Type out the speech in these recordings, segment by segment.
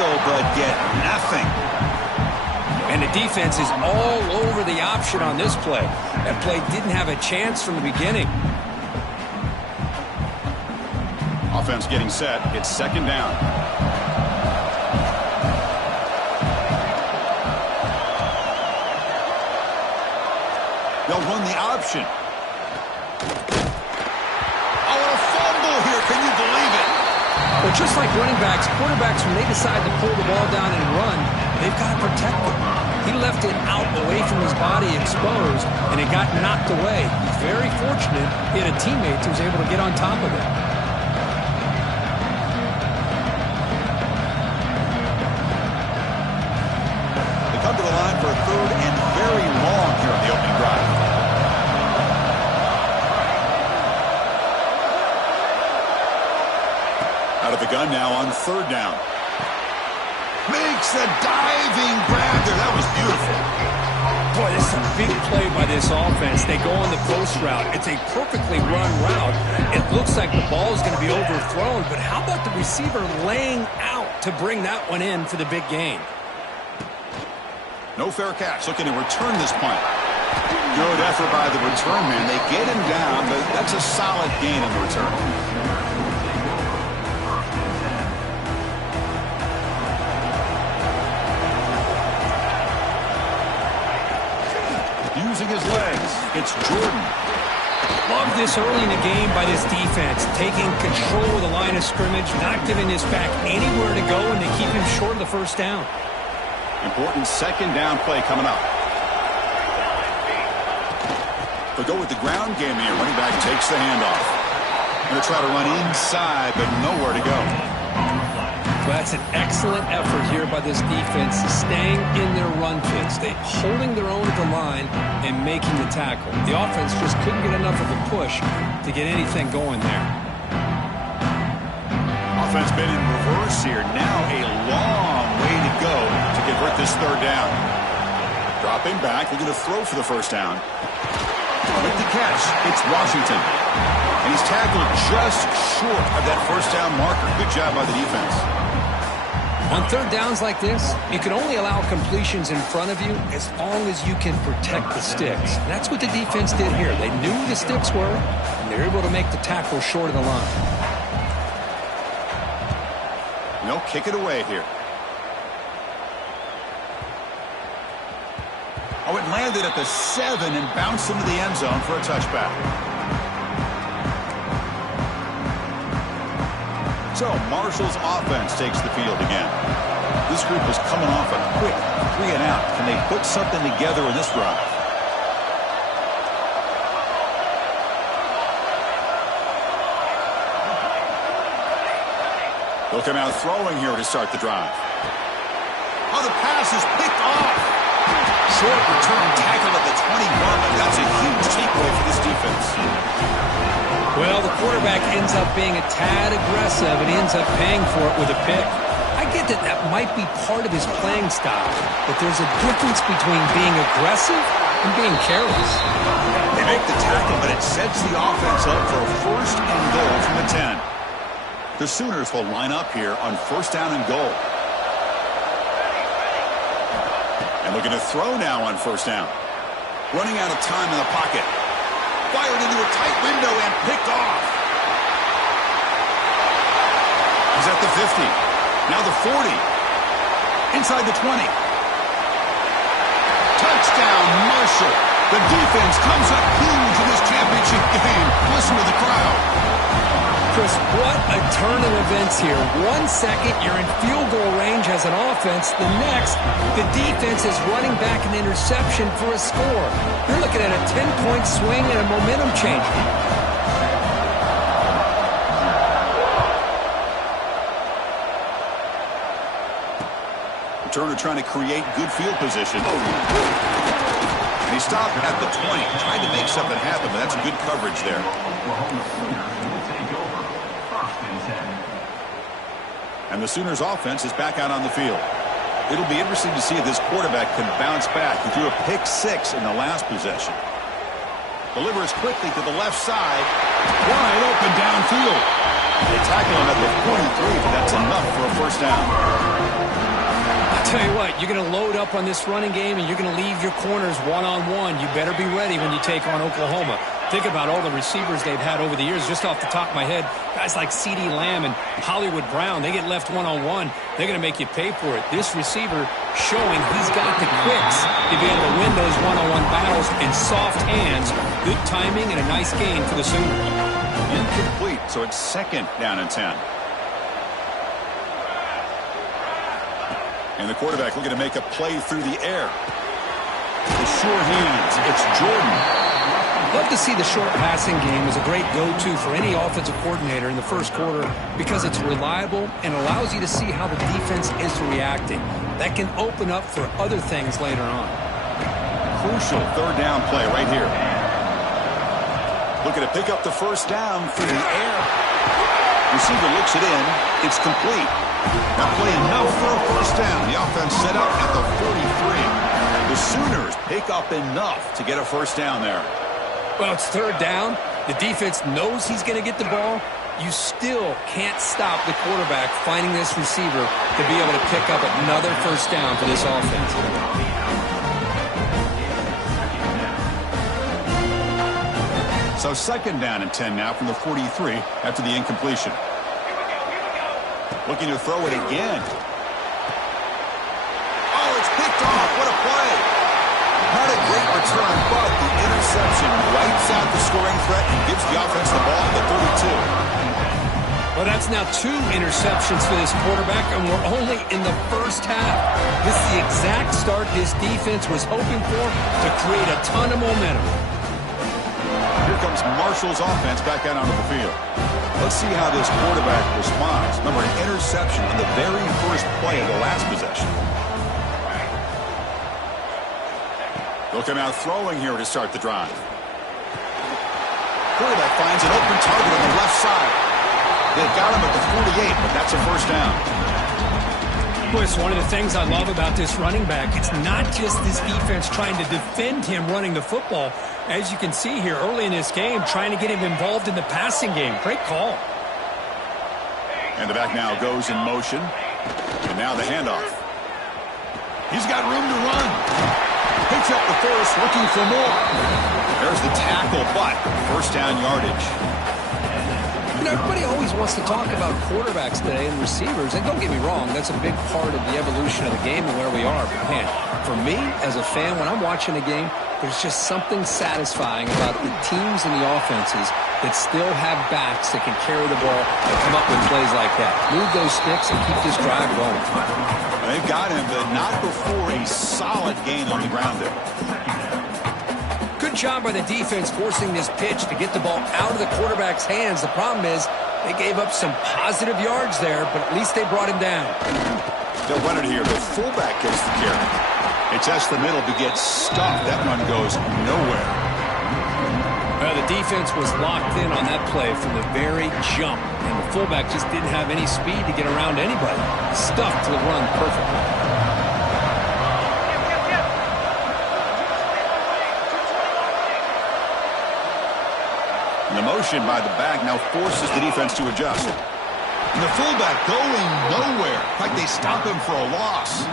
little, but get nothing. And the defense is all over the option on this play. That play didn't have a chance from the beginning. Offense getting set. It's second down. They'll run the option. Oh, and a fumble here. Can you believe it? Well, just like running backs, quarterbacks, when they decide to pull the ball down and run, they've got to protect it. He left it out away from his body exposed, and it got knocked away. He's very fortunate he had a teammate who was able to get on top of it. They come to the line for a third and very long here on the opening drive. Out of the gun now on third down. Makes a diving grab there. That was beautiful. Boy, this is a big play by this offense. They go on the post route. It's a perfectly run route. It looks like the ball is going to be overthrown, but how about the receiver laying out to bring that one in for the big gain? No fair catch. Looking to return this punt. Good effort by the return man. They get him down, but that's a solid gain on the return. Using his legs, it's Jordan. Love this early in the game by this defense, taking control of the line of scrimmage, not giving this back anywhere to go, and they keep him short of the first down. Important second down play coming up. They'll go with the ground game here. Running back takes the handoff. Going to try to run inside, but nowhere to go. Well, that's an excellent effort here by this defense, staying in their run fits. They holding their own at the line and making the tackle. The offense just couldn't get enough of a push to get anything going there. Offense been in reverse here. Now a long way to go to convert this third down. Dropping back. They're going to throw for the first down. With the catch, it's Washington. And he's tackled just short of that first down marker. Good job by the defense. On third downs like this, you can only allow completions in front of you as long as you can protect the sticks. And that's what the defense did here. They knew the sticks were, and they were able to make the tackle short of the line. No, kick it away here. Oh, it landed at the 7 and bounced into the end zone for a touchback. So, Marshall's offense takes the field again. This group is coming off a quick 3 and out. Can they put something together in this drive? They'll come out throwing here to start the drive. Oh, the pass is picked off. Short return tackle at the 21, and that's a huge takeaway for this defense. Well, the quarterback ends up being a tad aggressive, and he ends up paying for it with a pick. I get that that might be part of his playing style, but there's a difference between being aggressive and being careless. They make the tackle, but it sets the offense up for a first and goal from the 10. The Sooners will line up here on first down and goal. And looking to throw now on first down. Running out of time in the pocket. Fired into a tight window and picked off. He's at the 50. Now the 40. Inside the 20. Touchdown, Marshall. The defense comes up huge in this championship game. Listen to the crowd. Chris, what a turn of events here. 1 second, you're in field goal range as an offense. The next, the defense is running back an interception for a score. You're looking at a 10-point swing and a momentum changer. Turner trying to create good field position. And he stopped at the 20, trying to make something happen, but that's good coverage there. And the Sooners offense is back out on the field. It'll be interesting to see if this quarterback can bounce back. He threw a pick 6 in the last possession. Delivers quickly to the left side. Wide open downfield. They tackle him at the 43, but that's enough for a first down. Tell you what, you're going to load up on this running game, and you're going to leave your corners one-on-one. You better be ready when you take on Oklahoma. Think about all the receivers they've had over the years. Just off the top of my head, guys like CeeDee Lamb and Hollywood Brown, they get left one-on-one. They're going to make you pay for it. This receiver showing he's got the quicks to be able to win those one-on-one battles in soft hands. Good timing and a nice gain for the Sooners. Incomplete, so it's 2nd down and 10. And the quarterback looking to make a play through the air. The sure hands, it's Jordan. Love to see the short passing game as a great go-to for any offensive coordinator in the first quarter because it's reliable and allows you to see how the defense is reacting. That can open up for other things later on. Crucial 3rd down play right here. Looking to pick up the first down through the air. Receiver looks it in. It's complete. That play enough for a first down. The offense set up at the 43. The Sooners pick up enough to get a first down there. Well, it's 3rd down. The defense knows he's going to get the ball. You still can't stop the quarterback finding this receiver to be able to pick up another first down for this offense. So 2nd down and 10 now from the 43 after the incompletion. Looking to throw it again. Oh, it's picked off. What a play. Not a great return, but the interception wipes out the scoring threat and gives the offense the ball at the 32. Well, that's now 2 interceptions for this quarterback, and we're only in the first half. This is the exact start this defense was hoping for to create a ton of momentum. Here comes Marshall's offense back out onto the field. Let's see how this quarterback responds. Remember, an interception on the very first play of the last possession. They'll come out throwing here to start the drive. Quarterback finds an open target on the left side. They've got him at the 48, but that's a first down. Boy, it's one of the things I love about this running back. It's not just this defense trying to defend him running the football. As you can see here early in this game, trying to get him involved in the passing game. Great call. And the back now goes in motion. And now the handoff. He's got room to run. Picks up the first, looking for more. There's the tackle, but first down yardage. You know, everybody always wants to talk about quarterbacks today and receivers, and don't get me wrong, that's a big part of the evolution of the game and where we are. But man, for me, as a fan, when I'm watching a game, there's just something satisfying about the teams and the offenses that still have backs that can carry the ball and come up with plays like that. Move those sticks and keep this drive going. They've got him, but not before a solid gain on the ground there. Good job by the defense forcing this pitch to get the ball out of the quarterback's hands. The problem is they gave up some positive yards there, but at least they brought him down. They'll run it here. The fullback gets the carry. It's the middle to get stuffed. That run goes nowhere. Well, the defense was locked in on that play from the very jump, and the fullback just didn't have any speed to get around anybody. Stuffed the run perfectly. The motion by the back now forces the defense to adjust. And the fullback going nowhere. In fact, they stop him for a loss.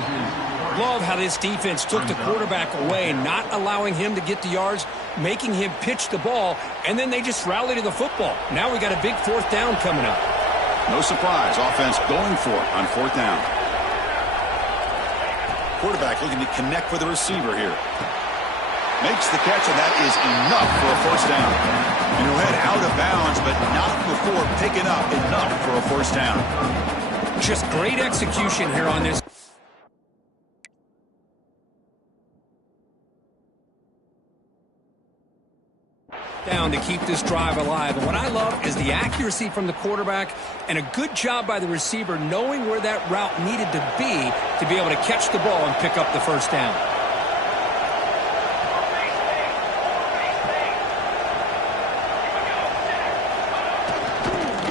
Love how this defense took the quarterback away, not allowing him to get the yards, making him pitch the ball, and then they just rally to the football. Now we got a big 4th down coming up. No surprise, offense going for it on 4th down. Quarterback looking to connect with the receiver here. Makes the catch, and that is enough for a first down. And he'll head out of bounds, but not before picking up enough for a first down. Just great execution here on this. Down to keep this drive alive. And what I love is the accuracy from the quarterback and a good job by the receiver knowing where that route needed to be able to catch the ball and pick up the first down.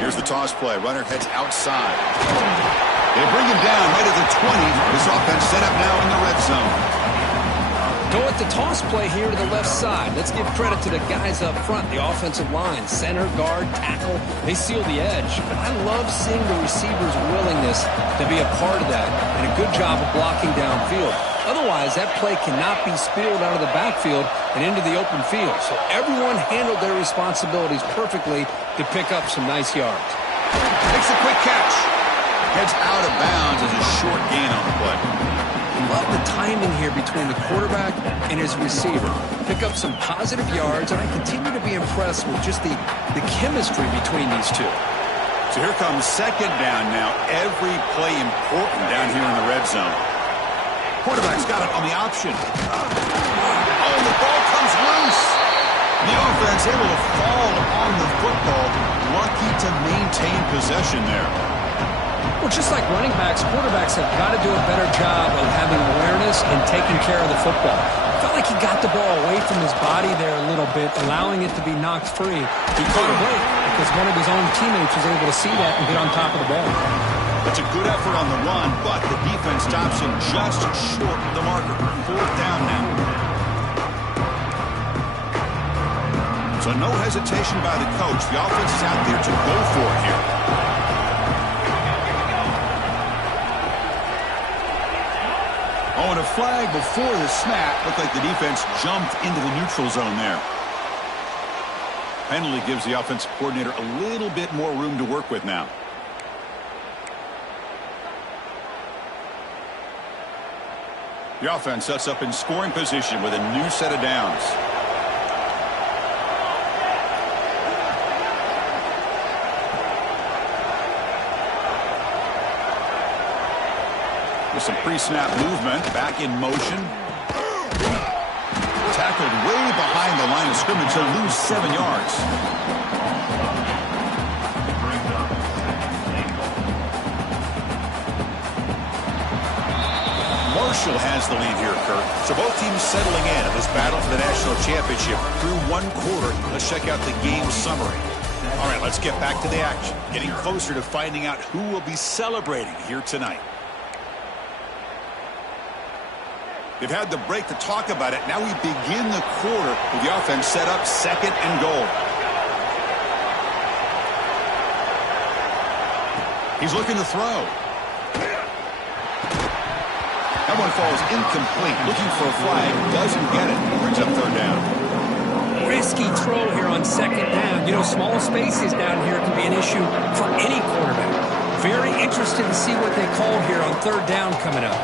Here's the toss play. Runner heads outside. They bring him down right at the 20. This offense set up now in the red zone. So with the toss play here to the left side, let's give credit to the guys up front, the offensive line, center, guard, tackle. They seal the edge. But I love seeing the receiver's willingness to be a part of that and a good job of blocking downfield. Otherwise, that play cannot be spilled out of the backfield and into the open field. So everyone handled their responsibilities perfectly to pick up some nice yards. Makes a quick catch. Heads out of bounds as a short gain on the play. Love the timing here between the quarterback and his receiver. Pick up some positive yards, and I continue to be impressed with just the chemistry between these two. So here comes second down now. Every play important down here in the red zone. Quarterback's got it on the option. Oh, the ball comes loose. The offense able to fall on the football. Lucky to maintain possession there. Well, just like running backs, quarterbacks have got to do a better job of having awareness and taking care of the football. Felt like he got the ball away from his body there a little bit, allowing it to be knocked free. He caught a break because one of his own teammates was able to see that and get on top of the ball. That's a good effort on the run, but the defense stops him just short of the marker. Fourth down now. So no hesitation by the coach. The offense is out there to go for it here. Oh, and a flag before the snap. Looked like the defense jumped into the neutral zone there. Penalty gives the offensive coordinator a little bit more room to work with now. The offense sets up in scoring position with a new set of downs. With some pre-snap movement, back in motion. Tackled way behind the line of scrimmage. He'll lose 7 yards. Marshall has the lead here, Kurt. So both teams settling in this battle for the national championship through one quarter. Let's check out the game summary. All right, let's get back to the action. Getting closer to finding out who will be celebrating here tonight. They've had the break to talk about it. Now we begin the quarter with the offense set up second and goal. He's looking to throw. That one falls incomplete. Looking for a flag. Doesn't get it. Brings up third down. Risky throw here on second down. You know, small spaces down here can be an issue for any quarterback. Very interested to see what they call here on third down coming up.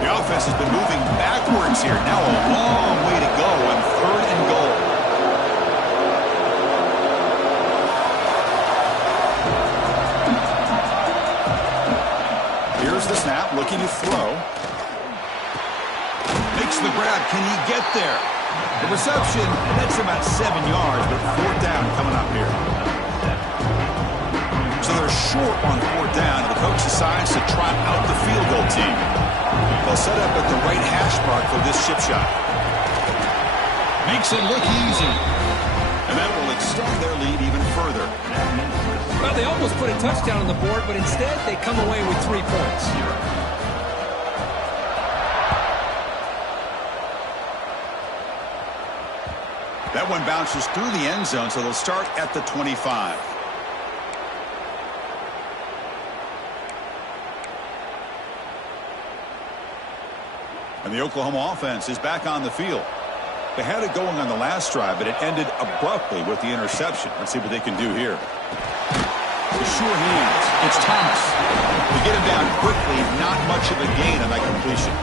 The offense has been moving backwards here. Now a long way to go on third and goal. Here's the snap, looking to throw. Makes the grab. Can he get there? The reception, that's about 7 yards, but fourth down coming up here. So they're short on fourth down, and the coach decides to trot out the field goal team. They'll set up at the right hash mark for this chip shot. Makes it look easy. And that will extend their lead even further. Well, they almost put a touchdown on the board, but instead they come away with 3 points. That one bounces through the end zone, so they'll start at the 25. And the Oklahoma offense is back on the field. They had it going on the last drive, but it ended abruptly with the interception. Let's see what they can do here. The sure hands. It's Thomas. They get him down quickly. Not much of a gain on that completion.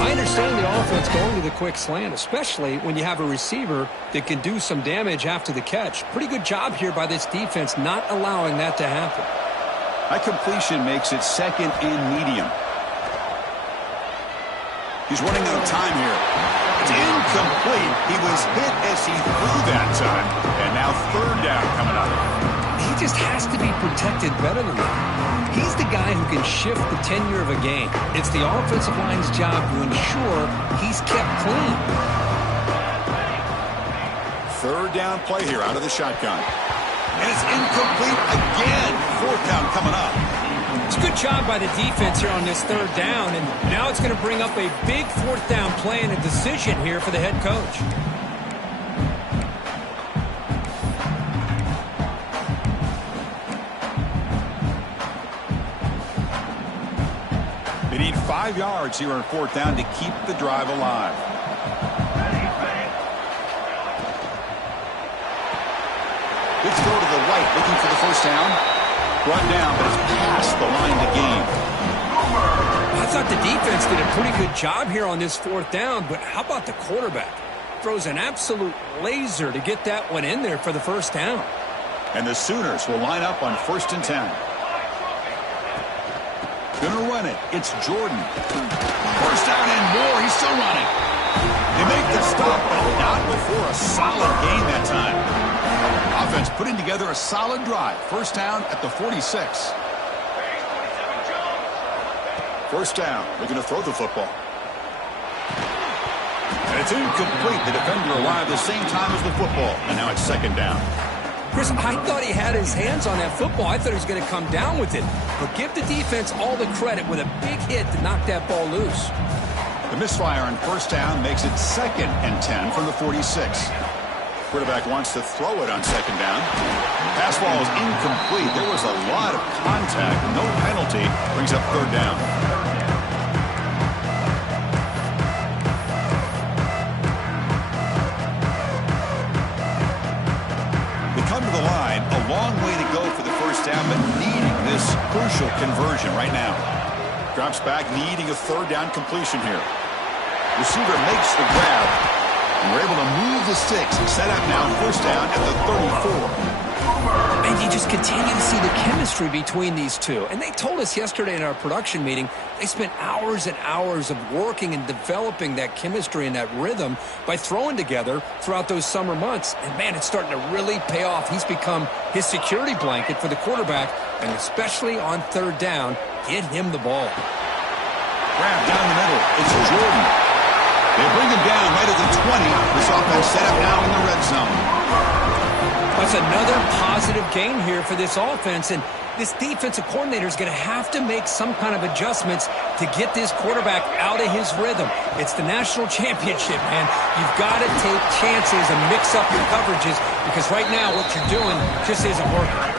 I understand the offense going to the quick slant, especially when you have a receiver that can do some damage after the catch. Pretty good job here by this defense not allowing that to happen. That completion makes it second and medium. He's running out of time here. It's incomplete. He was hit as he threw that time. And now third down coming up. He just has to be protected better than that. He's the guy who can shift the tenure of a game. It's the offensive line's job to ensure he's kept clean. Third down play here out of the shotgun. And it's incomplete again. Fourth down coming up. It's a good job by the defense here on this third down, and now it's going to bring up a big fourth down play and a decision here for the head coach. They need 5 yards here on fourth down to keep the drive alive. Let's go to the right, looking for the first down. Brought down, but it's past the line to gain. I thought the defense did a pretty good job here on this fourth down, but how about the quarterback? Throws an absolute laser to get that one in there for the first down. And the Sooners will line up on 1st and 10. Gonna run it. It's Jordan. First down and more. He's still running. They make the stop, but not before a solid gain that time. Offense putting together a solid drive. First down at the 46. First down. Looking to throw the football. And it's incomplete. The defender alive the same time as the football. And now it's second down. Chris, I thought he had his hands on that football. I thought he was going to come down with it. But give the defense all the credit with a big hit to knock that ball loose. The misfire on first down makes it 2nd and 10 from the 46. Quarterback wants to throw it on second down. Pass ball is incomplete. There was a lot of contact. No penalty. Brings up third down. They come to the line. A long way to go for the first down, but needing this crucial conversion right now. Drops back, needing a third down completion here. Receiver makes the grab. And we're able to move the sticks. Set up now, first down at the 34. And you just continue to see the chemistry between these two. And they told us yesterday in our production meeting, they spent hours and hours of working and developing that chemistry and that rhythm by throwing together throughout those summer months. And, man, it's starting to really pay off. He's become his security blanket for the quarterback, and especially on third down, get him the ball. Grab down the middle. It's Jordan. They bring him down right at the 20. This offense set up now in the red zone. That's another positive gain here for this offense, and this defensive coordinator is going to have to make some kind of adjustments to get this quarterback out of his rhythm. It's the national championship, man. You've got to take chances and mix up your coverages, because right now what you're doing just isn't working.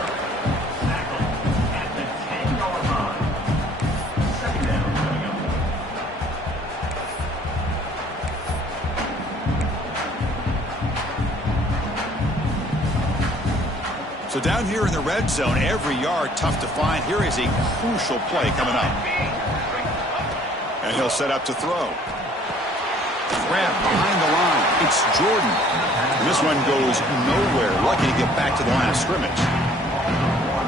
So down here in the red zone, every yard tough to find. Here is a crucial play coming up. And he'll set up to throw. Grab behind the line. It's Jordan. And this one goes nowhere. Lucky to get back to the line of scrimmage.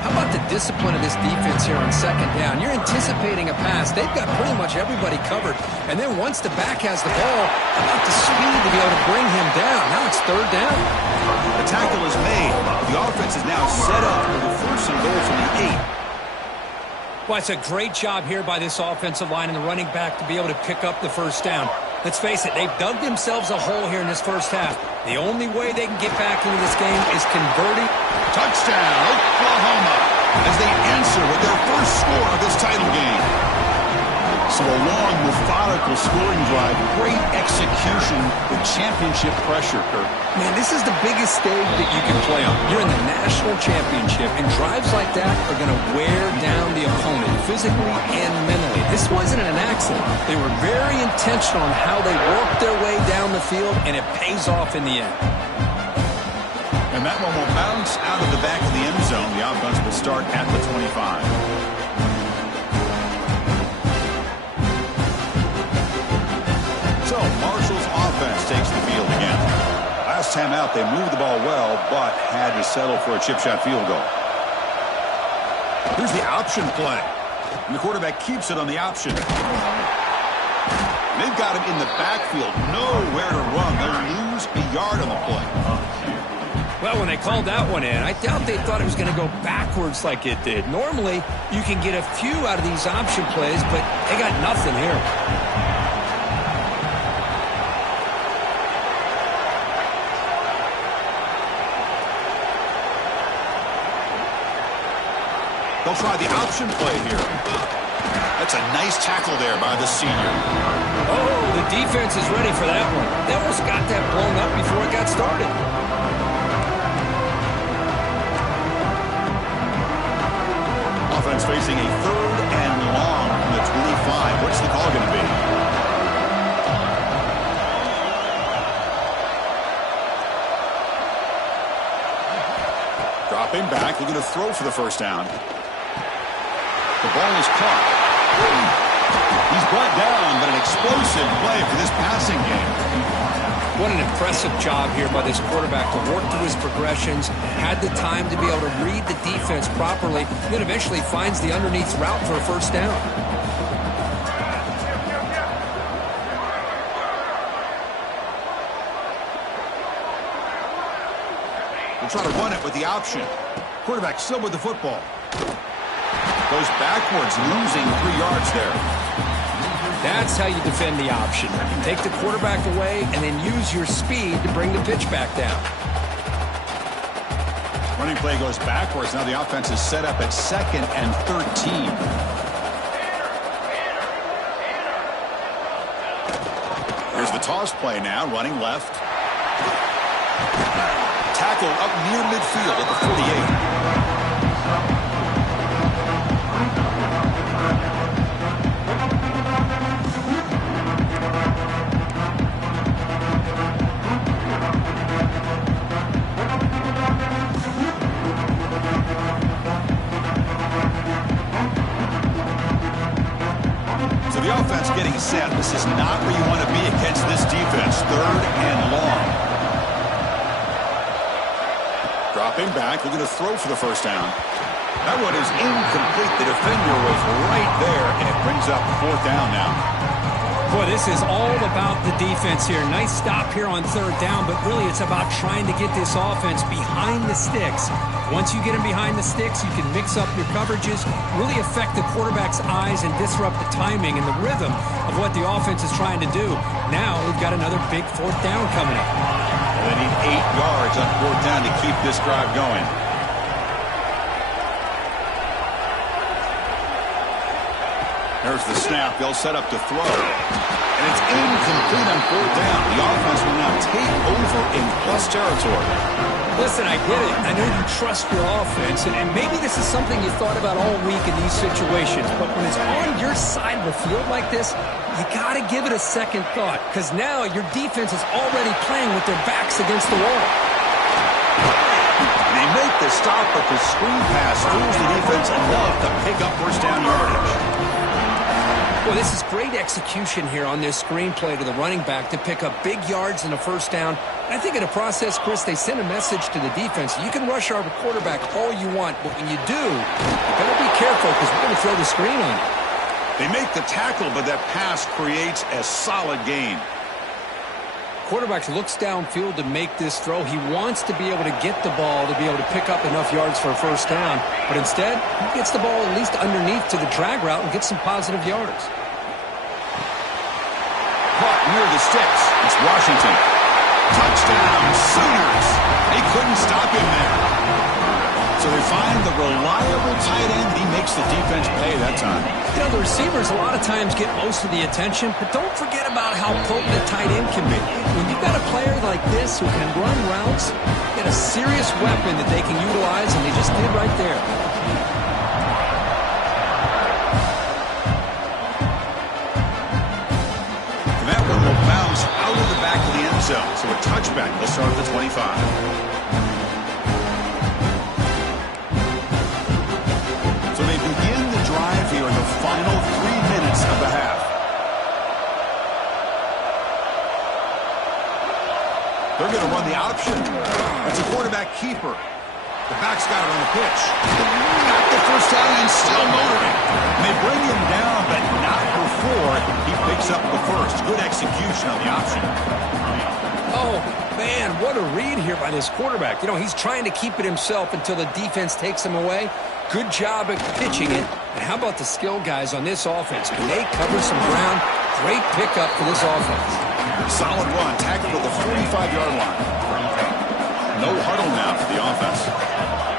How about the discipline of this defense here on second down? You're anticipating a pass. They've got pretty much everybody covered. And then once the back has the ball, how about the speed to be able to bring him down? Now it's third down. The tackle is made. The offense is now set up for the first and goal from the 8. Well, it's a great job here by this offensive line and the running back to be able to pick up the first down. Let's face it, they've dug themselves a hole here in this first half. The only way they can get back into this game is converting. Touchdown, Oklahoma, as they answer with their first score of this title game. So a long, methodical scoring drive, great execution with championship pressure, Kirk. Man, this is the biggest stage that you can play on. You're in the national championship, and drives like that are going to wear down the opponent physically and mentally. This wasn't an accident. They were very intentional on how they worked their way down the field, and it pays off in the end. And that one will bounce out of the back of the end zone. The offense will start at the 25. So Marshall's offense takes the field again. Last time out, they moved the ball well, but had to settle for a chip shot field goal. Here's the option play. And the quarterback keeps it on the option. They've got him in the backfield. Nowhere to run. They'll lose a yard on the play. Well, when they called that one in, I doubt they thought it was going to go backwards like it did. Normally, you can get a few out of these option plays, but they got nothing here. They'll try the option play here. That's a nice tackle there by the senior. Oh, the defense is ready for that one. They almost got that blown up before it got started. Offense facing a 3rd and long from the 25. What's the call going to be? Dropping back, looking to throw for the first down. The ball is caught. He's brought down, but an explosive play for this passing game. What an impressive job here by this quarterback to work through his progressions, had the time to be able to read the defense properly, then eventually finds the underneath route for a first down. We'll try to run it with the option. Quarterback still with the football. Goes backwards, losing 3 yards there. That's how you defend the option. Take the quarterback away and then use your speed to bring the pitch back down. Running play goes backwards. Now the offense is set up at 2nd and 13. Here's the toss play now, running left. Tackle up near midfield at the 48. So the offense getting set. This is not where you want to be against this defense. 3rd and long. Dropping back, looking to throw for the first down. That one is incomplete. The defender was right there, and it brings up 4th down now. Boy, this is all about the defense here. Nice stop here on 3rd down, but really it's about trying to get this offense behind the sticks. Once you get them behind the sticks, you can mix up your coverages, really affect the quarterback's eyes and disrupt the timing and the rhythm of what the offense is trying to do. Now we've got another big 4th down coming up. They need 8 yards on 4th down to keep this drive going. There's the snap. They'll set up to throw. And it's incomplete on 4th down. The offense will now take over in plus territory. Listen, I get it. I know you trust your offense, and maybe this is something you thought about all week in these situations, but when it's on your side of the field like this, you got to give it a second thought, because now your defense is already playing with their backs against the wall. They make the stop, but the screen pass fools the defense enough to pick up first down yardage. Well, this is great execution here on this screen play to the running back to pick up big yards in a first down. And I think in the process, Chris, they send a message to the defense. You can rush our quarterback all you want, but when you do, you better be careful because we're going to throw the screen on you. They make the tackle, but that pass creates a solid gain. Quarterback looks downfield to make this throw. He wants to be able to get the ball to be able to pick up enough yards for a first down. But instead, he gets the ball at least underneath to the drag route and gets some positive yards. Caught near the sticks. It's Washington. Touchdown, Sooners. They couldn't stop him there. So they find the reliable tight end. He makes the defense pay that time. You know, the receivers a lot of times get most of the attention, but don't forget about how potent a tight end can be. When you've got a player like this who can run routes, get a serious weapon that they can utilize, and they just did right there. And that one will bounce out of the back of the end zone. So a touchback. They'll start at the 25. They begin the drive here in the final 3 minutes of the half. They're going to run the option. That's a quarterback keeper. The back's got it on the pitch. Got the first down and still motoring. And they bring him down, but not before he picks up the first. Good execution on the option. Oh, man, what a read here by this quarterback. You know, he's trying to keep it himself until the defense takes him away. Good job at pitching it. And how about the skill guys on this offense? Can they cover some ground? Great pickup for this offense. Solid run, tackled at the 45-yard line. No huddle now for the offense.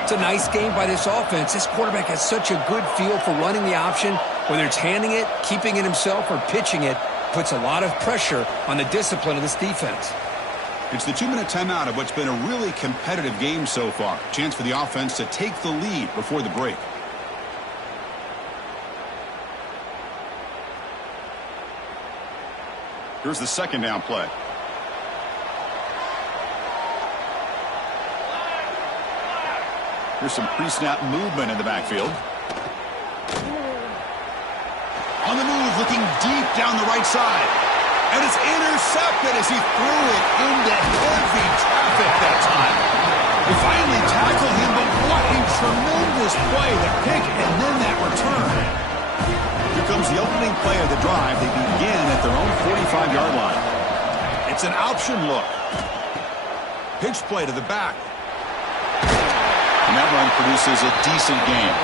It's a nice game by this offense. This quarterback has such a good feel for running the option, whether it's handing it, keeping it himself, or pitching it. Puts a lot of pressure on the discipline of this defense. It's the 2-minute timeout of what's been a really competitive game so far. Chance for the offense to take the lead before the break. Here's the second down play. Here's some pre-snap movement in the backfield. On the move, looking deep down the right side. And it's intercepted as he threw it into heavy traffic that time. They finally tackled him, but what a tremendous play. The pick and then that return. Here comes the opening play of the drive. They begin at their own 45-yard line. It's an option look. Pitch play to the back. And that run produces a decent game.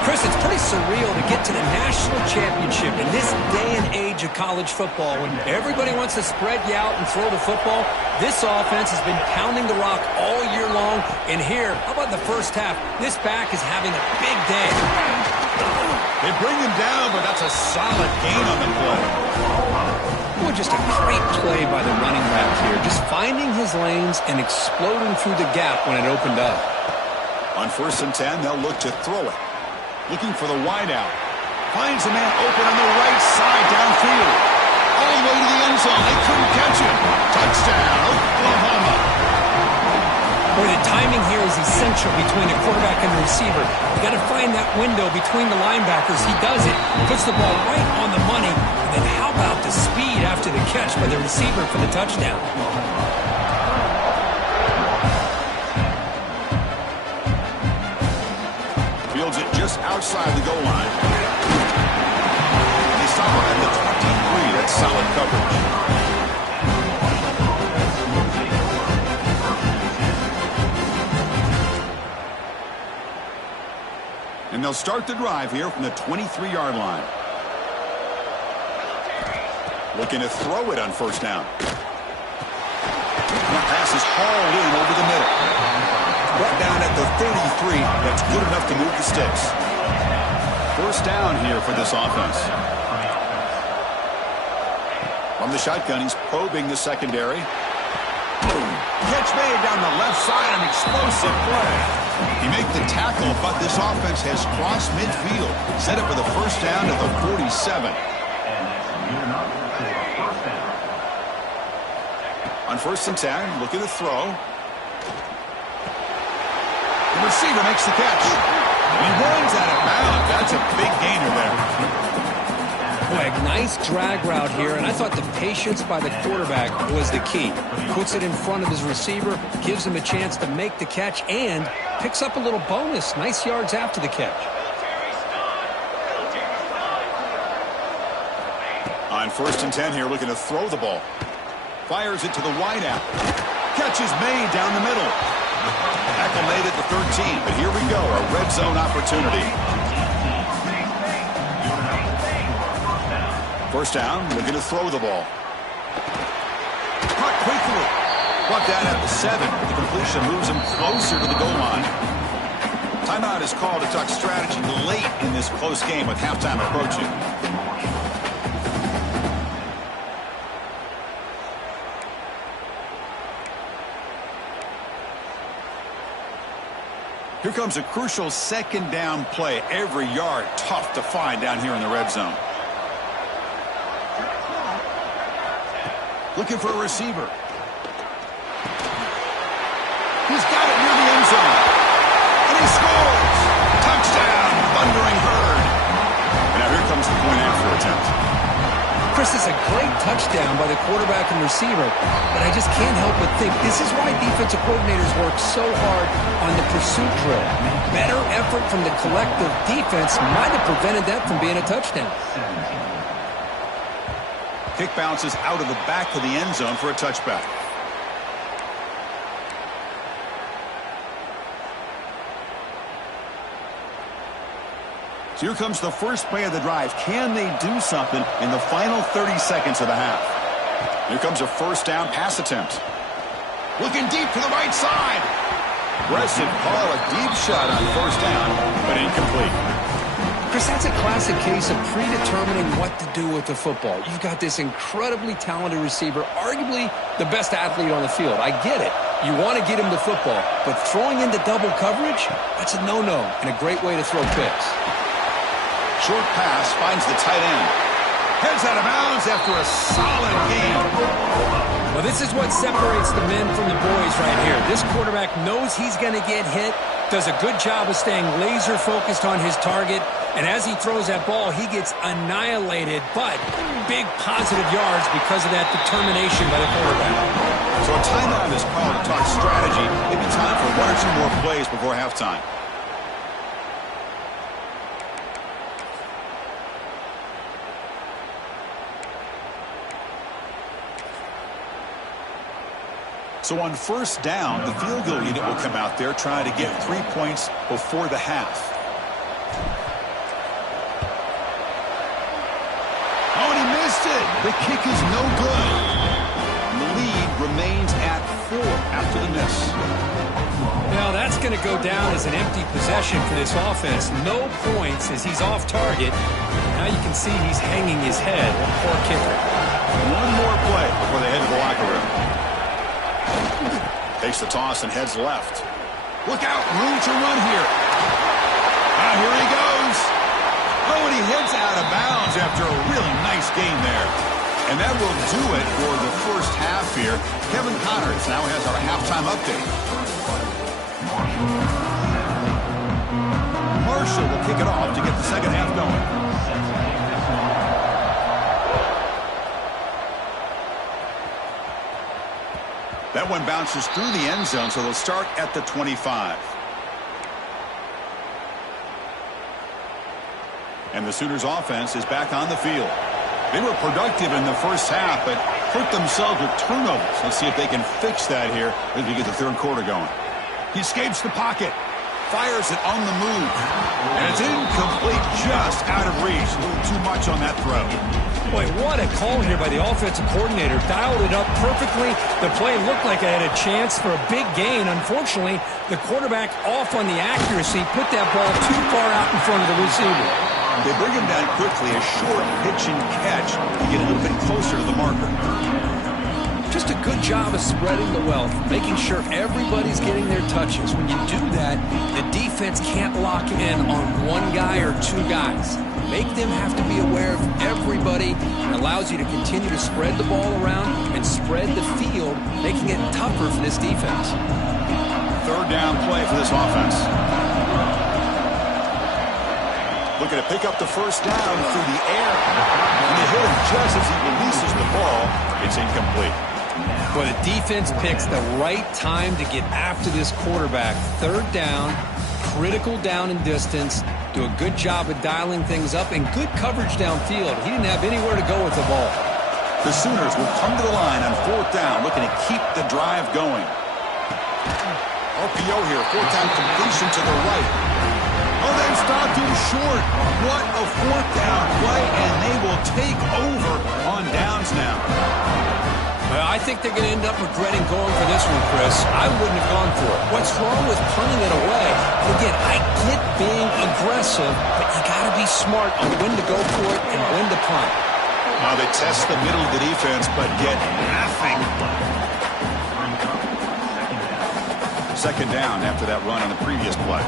Chris, it's pretty surreal to get to the national championship in this day and age of college football when everybody wants to spread you out and throw the football. This offense has been pounding the rock all year long. And here, how about the first half? This back is having a big day. They bring him down, but that's a solid gain on the play. Boy, just a great play by the running back here. Just finding his lanes and exploding through the gap when it opened up. On 1st and 10, they'll look to throw it. Looking for the wideout. Finds a man open on the right side downfield. All the way to the end zone. They couldn't catch him. Touchdown, Oklahoma. Boy, the timing here is essential between the quarterback and the receiver. You got to find that window between the linebackers. He does it. Puts the ball right on the money. And then how about the speed after the catch by the receiver for the touchdown? Fields it just outside the goal line. They stop him at the 23. That's solid coverage. And they'll start the drive here from the 23-yard line. Looking to throw it on 1st down. That pass is hauled in over the middle. Brought down at the 33. That's good enough to move the sticks. 1st down here for this offense. From the shotgun, he's probing the secondary. Boom. Catch made down the left side, an explosive play. He made the tackle, but this offense has crossed midfield. Set it for the 1st down at the 47. On 1st and 10, looking to throw. The receiver makes the catch. And he runs out of bounds. That's a big gainer there. Boy, a nice drag route here, and I thought the patience by the quarterback was the key. Puts it in front of his receiver, gives him a chance to make the catch, and picks up a little bonus. Nice yards after the catch. On 1st and 10 here, looking to throw the ball. Fires it to the wideout. Catch is made down the middle. Tackle made at the 13, but here we go, a red zone opportunity. 1st down, looking to throw the ball. Caught quickly. Brought down at the 7. The completion moves him closer to the goal line. Timeout is called to talk strategy late in this close game with halftime approaching. Here comes a crucial 2nd down play. Every yard tough to find down here in the red zone. Looking for a receiver. He's got it near the end zone. And he scores. Touchdown, Thundering Herd. And now here comes the point after attempt. Chris, it's a great touchdown by the quarterback and receiver, but I just can't help but think this is why defensive coordinators work so hard on the pursuit drill. Better effort from the collective defense might have prevented that from being a touchdown. Kick bounces out of the back of the end zone for a touchback. So here comes the first play of the drive. Can they do something in the final 30 seconds of the half? Here comes a 1st down pass attempt. Looking deep to the right side. Aggressive call, a deep shot on first down, but incomplete. Chris, that's a classic case of predetermining what to do with the football. You've got this incredibly talented receiver, arguably the best athlete on the field. I get it. You want to get him the football, but throwing into double coverage, that's a no-no and a great way to throw picks. Short pass finds the tight end. Heads out of bounds after a solid game. Well, this is what separates the men from the boys right here. This quarterback knows he's going to get hit, does a good job of staying laser-focused on his target, and as he throws that ball, he gets annihilated, but big positive yards because of that determination by the quarterback. So a timeout is called to talk strategy. Maybe time for one or two more plays before halftime. So on first down, the field goal unit will come out there trying to get 3 points before the half. Oh, and he missed it. The kick is no good. And the lead remains at 4 after the miss. Now that's going to go down as an empty possession for this offense. No points as he's off target. Now you can see he's hanging his head. Poor kicker. One more play before they head to the locker room. Takes the toss and heads left. Look out, room to run here. Here he goes. Oh, and he heads out of bounds after a really nice game there. And that will do it for the first half here. Kevin Connors now has our halftime update. Marshall will kick it off to get the second half going. That one bounces through the end zone, so they'll start at the 25. And the Sooners offense is back on the field. They were productive in the first half, but hurt themselves with turnovers. Let's see if they can fix that here as we get the third quarter going. He escapes the pocket, fires it on the move, and it's incomplete, just out of reach. A little too much on that throw. Boy, what a call here by the offensive coordinator. Dialed it up perfectly. The play looked like it had a chance for a big gain. Unfortunately, the quarterback off on the accuracy, put that ball too far out in front of the receiver. They bring him down quickly, a short pitch and catch to get a little bit closer to the marker. Just a good job of spreading the wealth, making sure everybody's getting their touches. When you do that, the defense can't lock in on one guy or two guys. Make them have to be aware of everybody. It allows you to continue to spread the ball around and spread the field, making it tougher for this defense. Third down play for this offense. Looking to pick up the first down through the air. And they hit him just as he releases the ball. It's incomplete. Well, the defense picks the right time to get after this quarterback. Third down, critical down and distance. Do a good job of dialing things up and good coverage downfield. He didn't have anywhere to go with the ball. The Sooners will come to the line on fourth down, looking to keep the drive going. RPO here, fourth down completion to the right. Oh, they've stopped him short. What a fourth down play, and they will take over on downs now. Well, I think they're going to end up regretting going for this one, Chris. I wouldn't have gone for it. What's wrong with punting it away? Again, I get being aggressive, but you got to be smart on when to go for it and when to punt. Now they test the middle of the defense, but get nothing. Second down after that run on the previous play.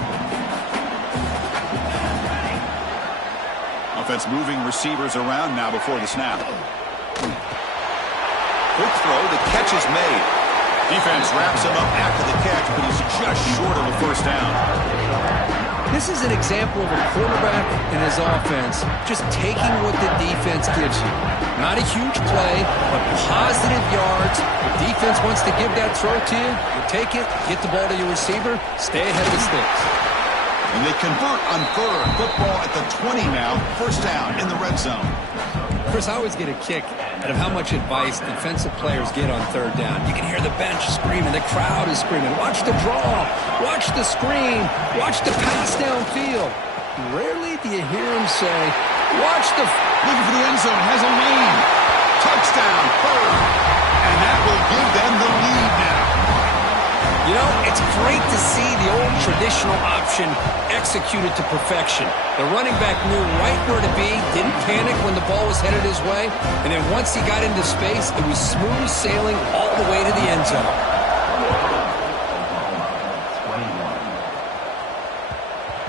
Offense moving receivers around now before the snap. Quick throw, the catch is made. Defense wraps him up after the catch, but he's just short of the first down. This is an example of a quarterback and his offense just taking what the defense gives you. Not a huge play, but positive yards. The defense wants to give that throw to you. You take it, get the ball to your receiver, stay ahead of the sticks. And they convert on third. Football at the 20 now. First down in the red zone. Chris, I always get a kick out of how much advice defensive players get on third down. You can hear the bench screaming. The crowd is screaming. Watch the draw. Watch the screen. Watch the pass downfield. Rarely do you hear him say, watch the... Looking for the end zone. Has a lane. Touchdown. Third. And that will give them the lead now. You know, It's great to see the old traditional option executed to perfection. The running back knew right where to be, didn't panic when the ball was headed his way, and then once he got into space, it was smooth sailing all the way to the end zone.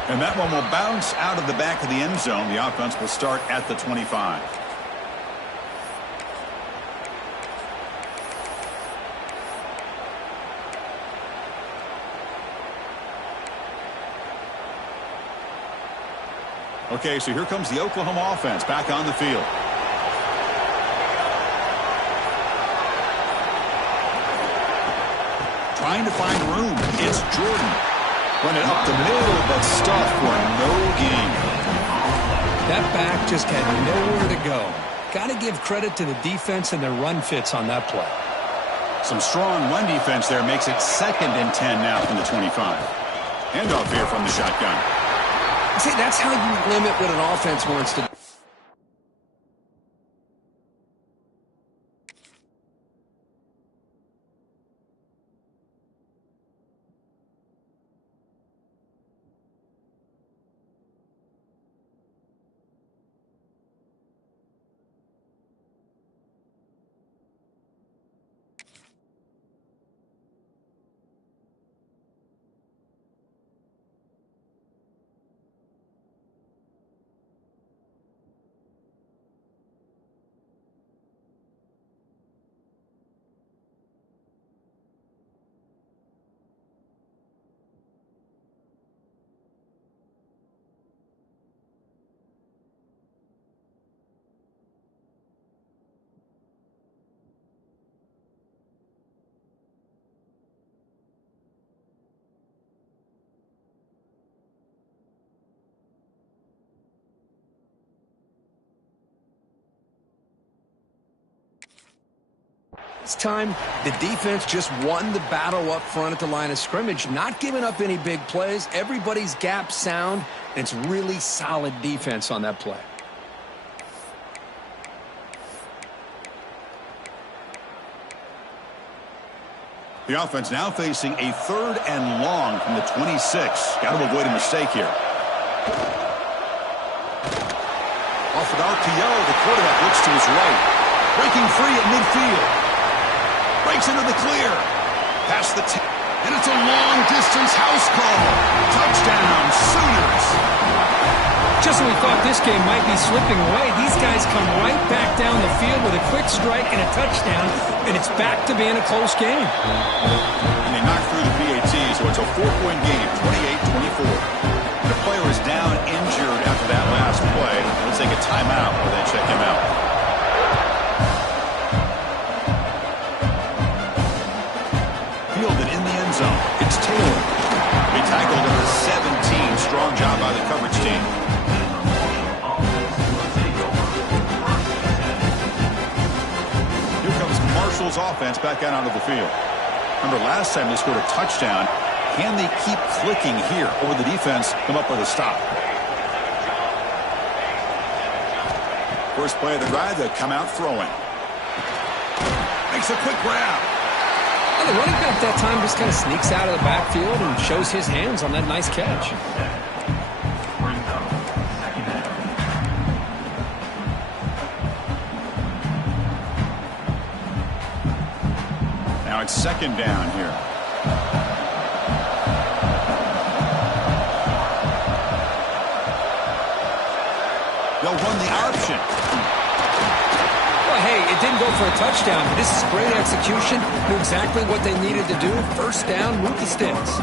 And that one will bounce out of the back of the end zone. The offense will start at the 25. Okay, so here comes the Oklahoma offense back on the field. Trying to find room. It's Jordan. Run it up the middle, but stuffed for no gain. That back just had nowhere to go. Got to give credit to the defense and their run fits on that play. Some strong run defense there makes it 2nd and 10 now from the 25. Handoff here from the shotgun. See, that's how you limit what an offense wants to do. This time, the defense just won the battle up front at the line of scrimmage, not giving up any big plays. Everybody's gap sound, and it's really solid defense on that play. The offense now facing a 3rd and long from the 26. Got to avoid a mistake here. Off an RPO, the quarterback looks to his right. Breaking free at midfield. Breaks into the clear. Past the 10. And it's a long-distance house call. Touchdown, Sooners. Just when we thought this game might be slipping away, these guys come right back down the field with a quick strike and a touchdown, and it's back to being a close game. And they knock through the PAT, so it's a 4-point game, 28-24. The player is down injured after that last play. Let's take a timeout while they check him out. Fielded in the end zone. It's Taylor. He tackled at the 17. Strong job by the coverage team. Here comes Marshall's offense back out onto the field. Remember, last time they scored a touchdown. Can they keep clicking here, or will the defense come up with a stop? First play of the drive, they come out throwing. Makes a quick grab. The running back that time just kind of sneaks out of the backfield and shows his hands on that nice catch. Now it's 2nd down here. They'll run the option. Well, hey, it didn't go for a touchdown, but this is great execution. Knew exactly what they needed to do. 1st down, move the sticks.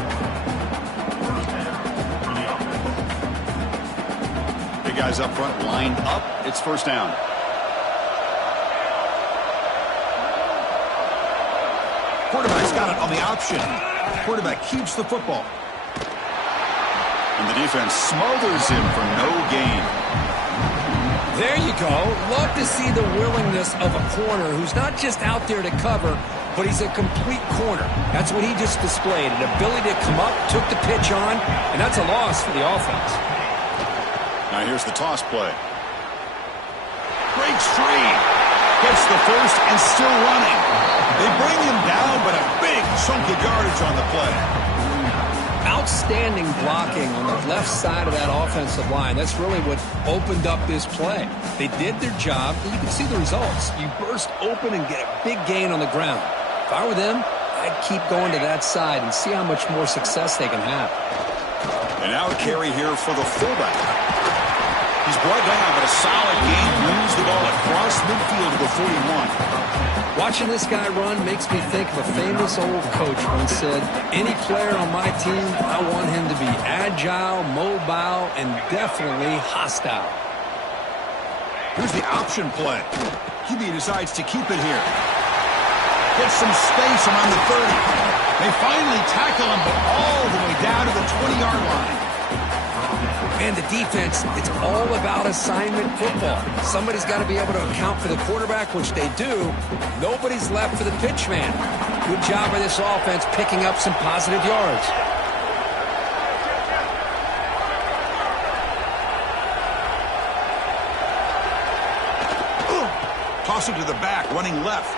Big guys up front lined up. It's 1st down. Quarterback's got it on the option. Quarterback keeps the football. And the defense smothers him for no gain. There you go. Love to see the willingness of a corner who's not just out there to cover, but he's a complete corner. That's what he just displayed, an ability to come up, took the pitch on, and that's a loss for the offense. Now here's the toss play. Breaks free. Gets the first and still running. They bring him down, but a big chunk of yardage on the play. Outstanding blocking on the left side of that offensive line. That's really what opened up this play. They did their job, and you can see the results. You burst open and get a big gain on the ground. If I were them, I'd keep going to that side and see how much more success they can have. And now a carry here for the fullback. He's brought down, but a solid gain. Moves the ball across midfield to the 41. Watching this guy run makes me think of a famous old coach once said, any player on my team, I want him to be agile, mobile, and definitely hostile. Here's the option play. QB decides to keep it here. Gets some space around the 30. They finally tackle him, but all the way down to the 20-yard line. And the defense, it's all about assignment football. Somebody's got to be able to account for the quarterback, which they do. Nobody's left for the pitch man. Good job by this offense picking up some positive yards. Toss it to the back, running left.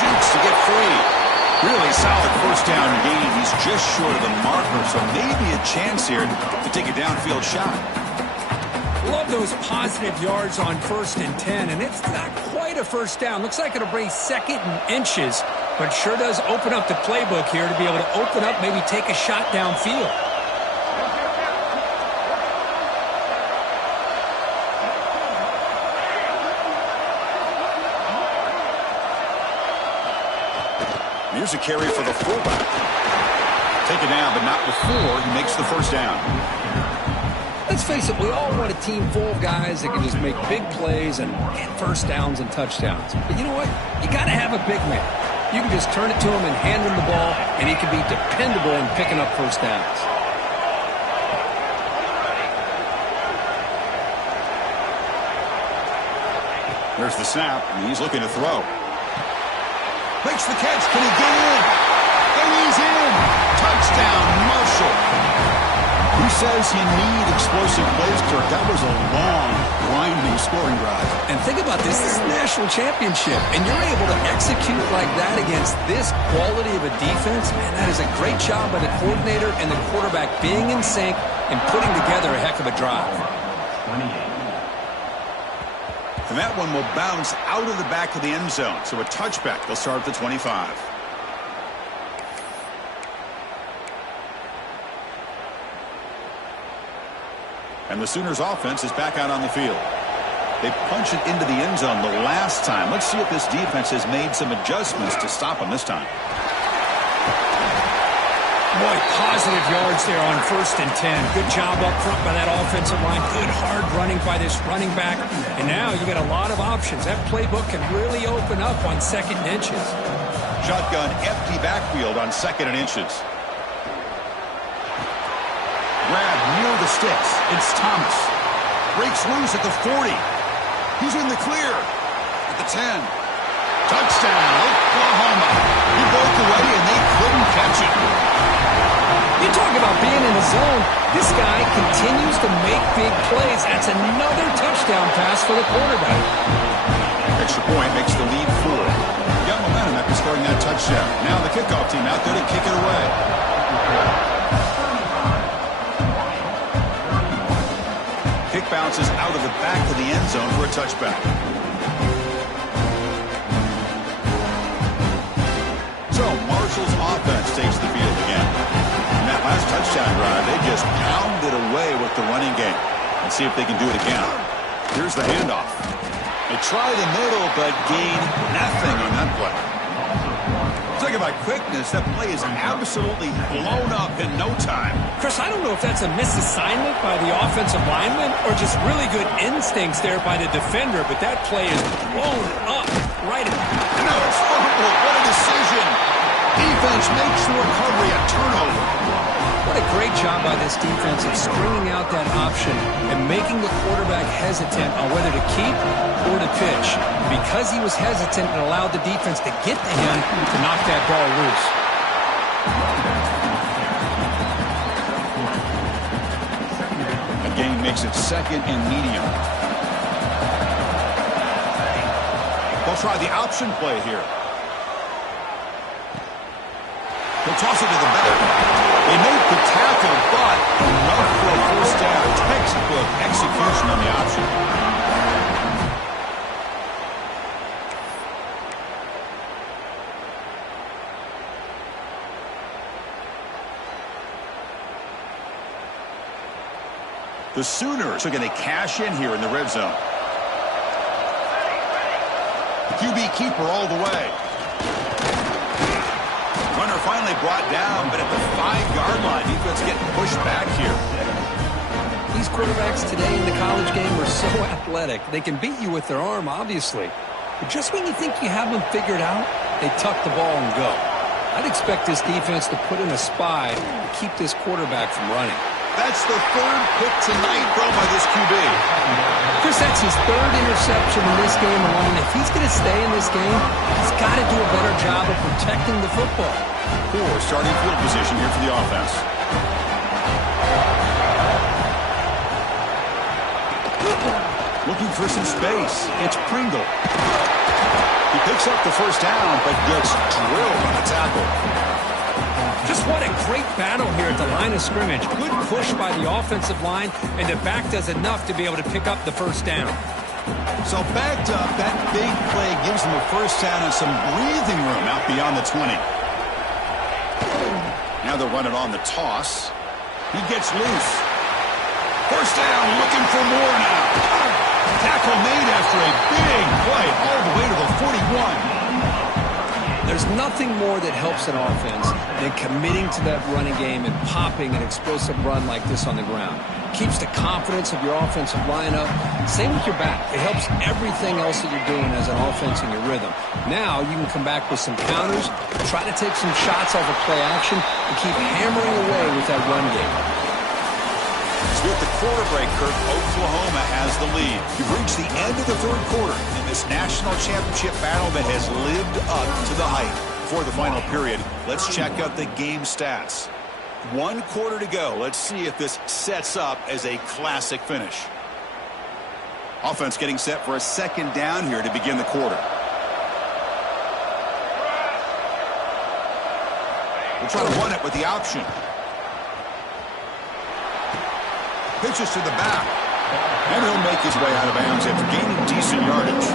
Jukes to get free. Really solid first down gain. He's just short of the marker, so maybe a chance here to take a downfield shot. Love those positive yards on 1st and 10, and it's not quite a first down. Looks like it'll bring 2nd and inches, but sure does open up the playbook here to be able to open up, maybe take a shot downfield. Here's a carry for the fullback. Taken down, but not before he makes the first down. Let's face it, we all want a team full of guys that can just make big plays and get first downs and touchdowns. But you know what? You got to have a big man. You can just turn it to him and hand him the ball, and he can be dependable in picking up first downs. There's the snap, and he's looking to throw. Makes the catch. Can he get in? And he's in. Touchdown, Marshall. Who says you need explosive plays, Kirk? That was a long, grinding scoring drive. And think about this. This is a national championship, and you're able to execute like that against this quality of a defense. Man, that is a great job by the coordinator and the quarterback being in sync and putting together a heck of a drive. 28. And that one will bounce out of the back of the end zone. So a touchback. They'll start at the 25. And the Sooners offense is back out on the field. They punch it into the end zone the last time. Let's see if this defense has made some adjustments to stop them this time. Boy, positive yards there on 1st and 10. Good job up front by that offensive line. Good hard running by this running back. And now you got a lot of options. That playbook can really open up on 2nd and inches. Shotgun empty backfield on 2nd and inches. Grab near the sticks. It's Thomas. Breaks loose at the 40. He's in the clear at the 10. Touchdown, Oklahoma. He broke away and they couldn't catch it. You talk about being in the zone. This guy continues to make big plays. That's another touchdown pass for the quarterback. Extra point makes the lead 4. Got momentum after scoring that touchdown. Now the kickoff team out there to kick it away. Kick bounces out of the back of the end zone for a touchback. So Marshall's offense takes the field again. In that last touchdown drive, they just pounded away with the running game. Let's see if they can do it again. Here's the handoff. They try the middle, but gain nothing on that play. Talk about quickness. That play is absolutely blown up in no time. Chris, I don't know if that's a misassignment by the offensive lineman or just really good instincts there by the defender, but that play is blown up right at... No, it's horrible. What a decision. Defense makes the recovery a turnover. What a great job by this defense of stringing out that option and making the quarterback hesitant on whether to keep or to pitch. Because he was hesitant, it allowed the defense to get to him to knock that ball loose. The game makes it 2nd and medium. They'll They'll try the option play here. He'll toss it to the back. They make the tackle, but enough for a first down. Textbook execution on the option. The Sooners are going to cash in here in the red zone. QB keeper all the way. Runner finally brought down, but at the 5-yard line, defense getting pushed back here. These quarterbacks today in the college game are so athletic. They can beat you with their arm, obviously. But just when you think you have them figured out, they tuck the ball and go. I'd expect this defense to put in a spy to keep this quarterback from running. That's the third pick tonight thrown by this QB. Chris, that's his third interception in this game alone. If he's going to stay in this game, he's got to do a better job of protecting the football. Poor starting field position here for the offense. Looking for some space. It's Pringle. He picks up the first down, but gets drilled on the tackle. Just what a great battle here at the line of scrimmage. Good push by the offensive line, and the back does enough to be able to pick up the first down. So backed up, that big play gives them a first down and some breathing room out beyond the 20. Now they'll run it on the toss. He gets loose. First down, looking for more now. Tackle made after a big play all the way to the 41. There's nothing more that helps an offense than committing to that running game and popping an explosive run like this on the ground. Keeps the confidence of your offensive lineup. Same with your back. It helps everything else that you're doing as an offense in your rhythm. Now you can come back with some counters, try to take some shots off of play action, and keep hammering away with that run game. So at the quarter break, Kirk, Oklahoma has the lead. You've reached the end of the third quarter in this national championship battle that has lived up to the hype. For the final period, let's check out the game stats. 1 quarter to go. Let's see if this sets up as a classic finish. Offense getting set for a second down here to begin the quarter. We'll try to run it with the option. Pitches to the back. And he'll make his way out of bounds after gaining decent yardage.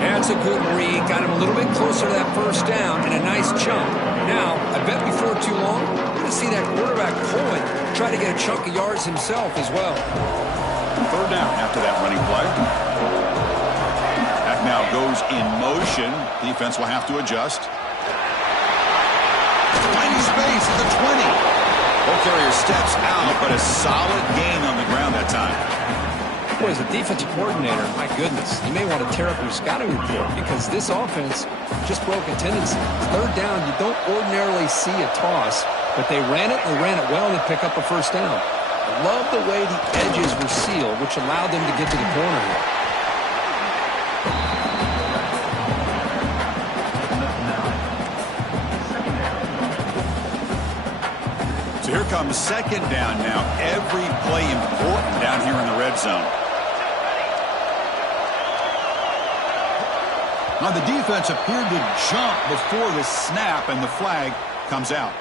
That's a good read. Got him a little bit closer to that first down and a nice jump. Now, I bet before too long, we're going to see that quarterback pull it, try to get a chunk of yards himself as well. Third down after that running play. That now goes in motion. Defense will have to adjust. Finding space at the 20. Ball carrier steps out, but a solid gain on the ground that time. Boy, as a defensive coordinator, my goodness, you may want to tear up your scouting report because this offense just broke a tendency. Third down, you don't ordinarily see a toss, but they ran it well, and they pick up a first down. I love the way the edges were sealed, which allowed them to get to the corner here. So here comes second down now. Every play important down here in the red zone. Now the defense appeared to jump before the snap, and the flag comes out.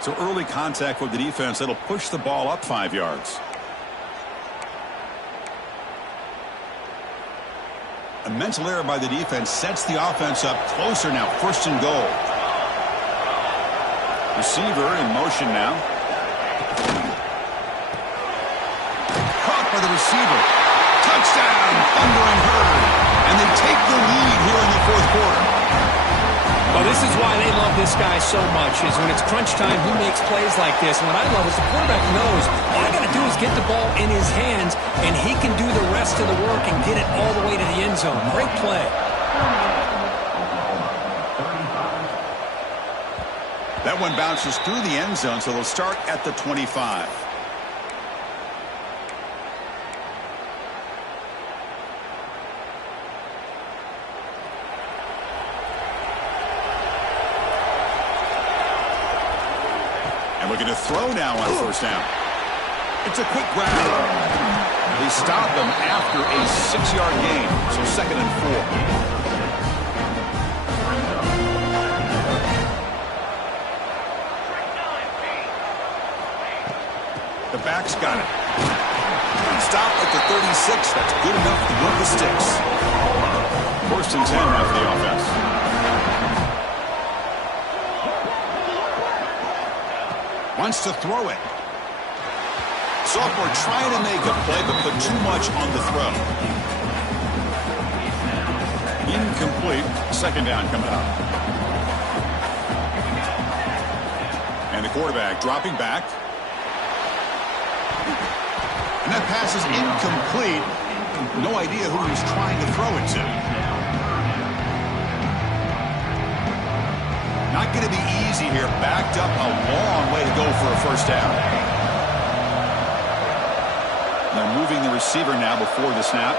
So early contact with the defense, that'll push the ball up 5 yards. A mental error by the defense sets the offense up closer now. First and goal. Receiver in motion now. Caught by the receiver. Touchdown, thundering herd. And they take the lead here in the fourth quarter. Well, this is why they love this guy so much, is when it's crunch time, he makes plays like this. And what I love is the quarterback knows all I got to do is get the ball in his hands, and he can do the rest of the work and get it all the way to the end zone. Great play. That one bounces through the end zone, so they'll start at the 25. And looking to throw now on first down. It's a quick grab. They stop them after a 6-yard gain, so 2nd and 4. quarterback's got it. Stop at the 36. That's good enough to move the sticks. 1st and 10 now for the offense. Wants to throw it. Sophomore trying to make a play, but put too much on the throw. Incomplete. 2nd down coming up. And the quarterback dropping back. And that pass is incomplete. No idea who he was trying to throw it to. Not going to be easy here. Backed up a long way to go for a 1st down. They're moving the receiver now before the snap.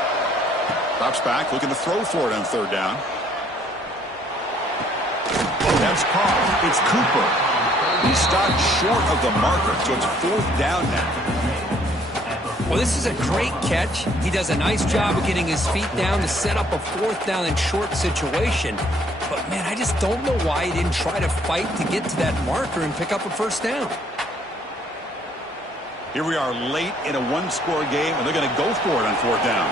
Drops back, looking to throw for it on 3rd down. That's caught. It's Cooper. He stopped short of the marker, so it's 4th down now. Well, this is a great catch. He does a nice job of getting his feet down to set up a 4th down and short situation. But, man, I just don't know why he didn't try to fight to get to that marker and pick up a 1st down. Here we are late in a 1-score game, and they're going to go for it on 4th down.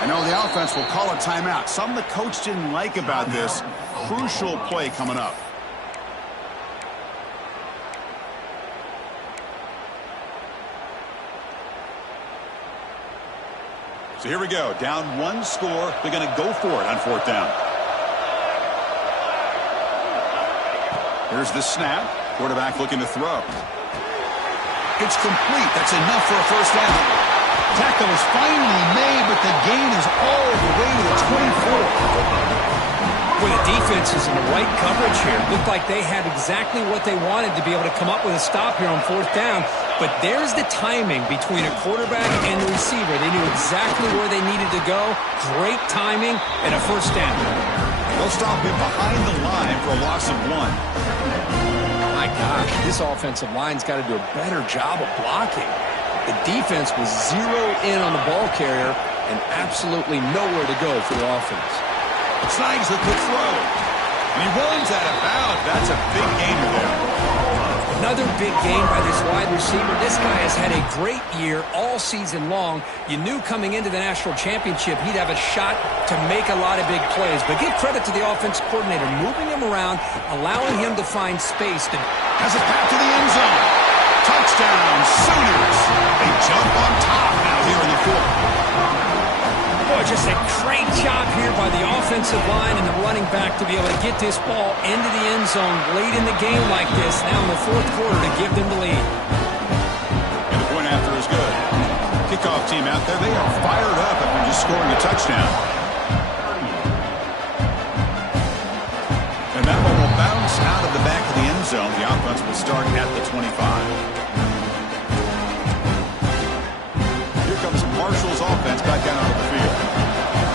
I know the offense will call a timeout. Something the coach didn't like about this. Crucial play coming up. So here we go. Down 1 score. They're going to go for it on 4th down. Here's the snap. Quarterback looking to throw. It's complete. That's enough for a 1st down. Tackle is finally made, but the gain is all the way to the 24. Boy, the defense is in the right coverage here. Looked like they had exactly what they wanted to be able to come up with a stop here on 4th down. But there's the timing between a quarterback and the receiver. They knew exactly where they needed to go. Great timing and a 1st down. They'll stop him behind the line for a loss of 1. My gosh, this offensive line's got to do a better job of blocking. The defense was zeroed in on the ball carrier and absolutely nowhere to go for the offense. Snags the quick throw. And he runs out of bounds. That's a big gainer there. Another big game by this wide receiver. This guy has had a great year all season long. You knew coming into the national championship he'd have a shot to make a lot of big plays. But give credit to the offensive coordinator, moving him around, allowing him to find space. Has a pass to the end zone. Touchdown, Sooners. They jump on top now here in the 4th. Boy, just a great job here by the offensive line and the running back to be able to get this ball into the end zone late in the game like this, now in the 4th quarter to give them the lead. And the point after is good. Kickoff team out there, they are fired up after just scoring a touchdown. And that one will bounce out of the back of the end zone. The offense will start at the 25. Here comes Marshall's offense back out onto the field.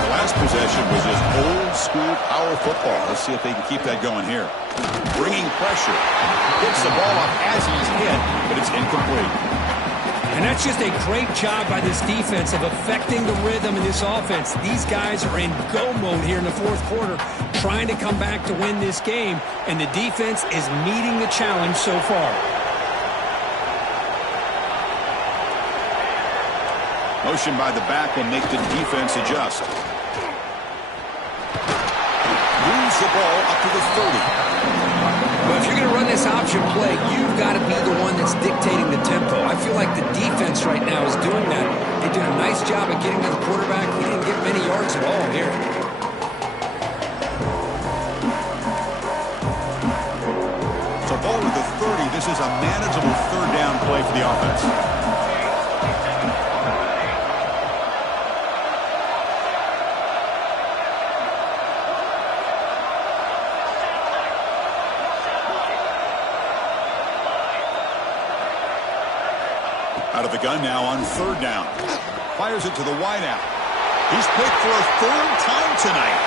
The last possession was just old school power football. Let's see if they can keep that going here. Bringing pressure. Gets the ball up as he's hit, but it's incomplete. And that's just a great job by this defense of affecting the rhythm in this offense. These guys are in go mode here in the 4th quarter, trying to come back to win this game, and the defense is meeting the challenge so far. Motion by the back will make the defense adjust. Moves the ball up to the 30. Well, if you're going to run this option play, you've got to be the one that's dictating the tempo. I feel like the defense right now is doing that. They did a nice job of getting to the quarterback. He didn't get many yards at all here. So ball with the 30. This is a manageable 3rd down play for the offense. Out of the gun now on 3rd down. Fires it to the wideout. He's picked for a 3rd time tonight.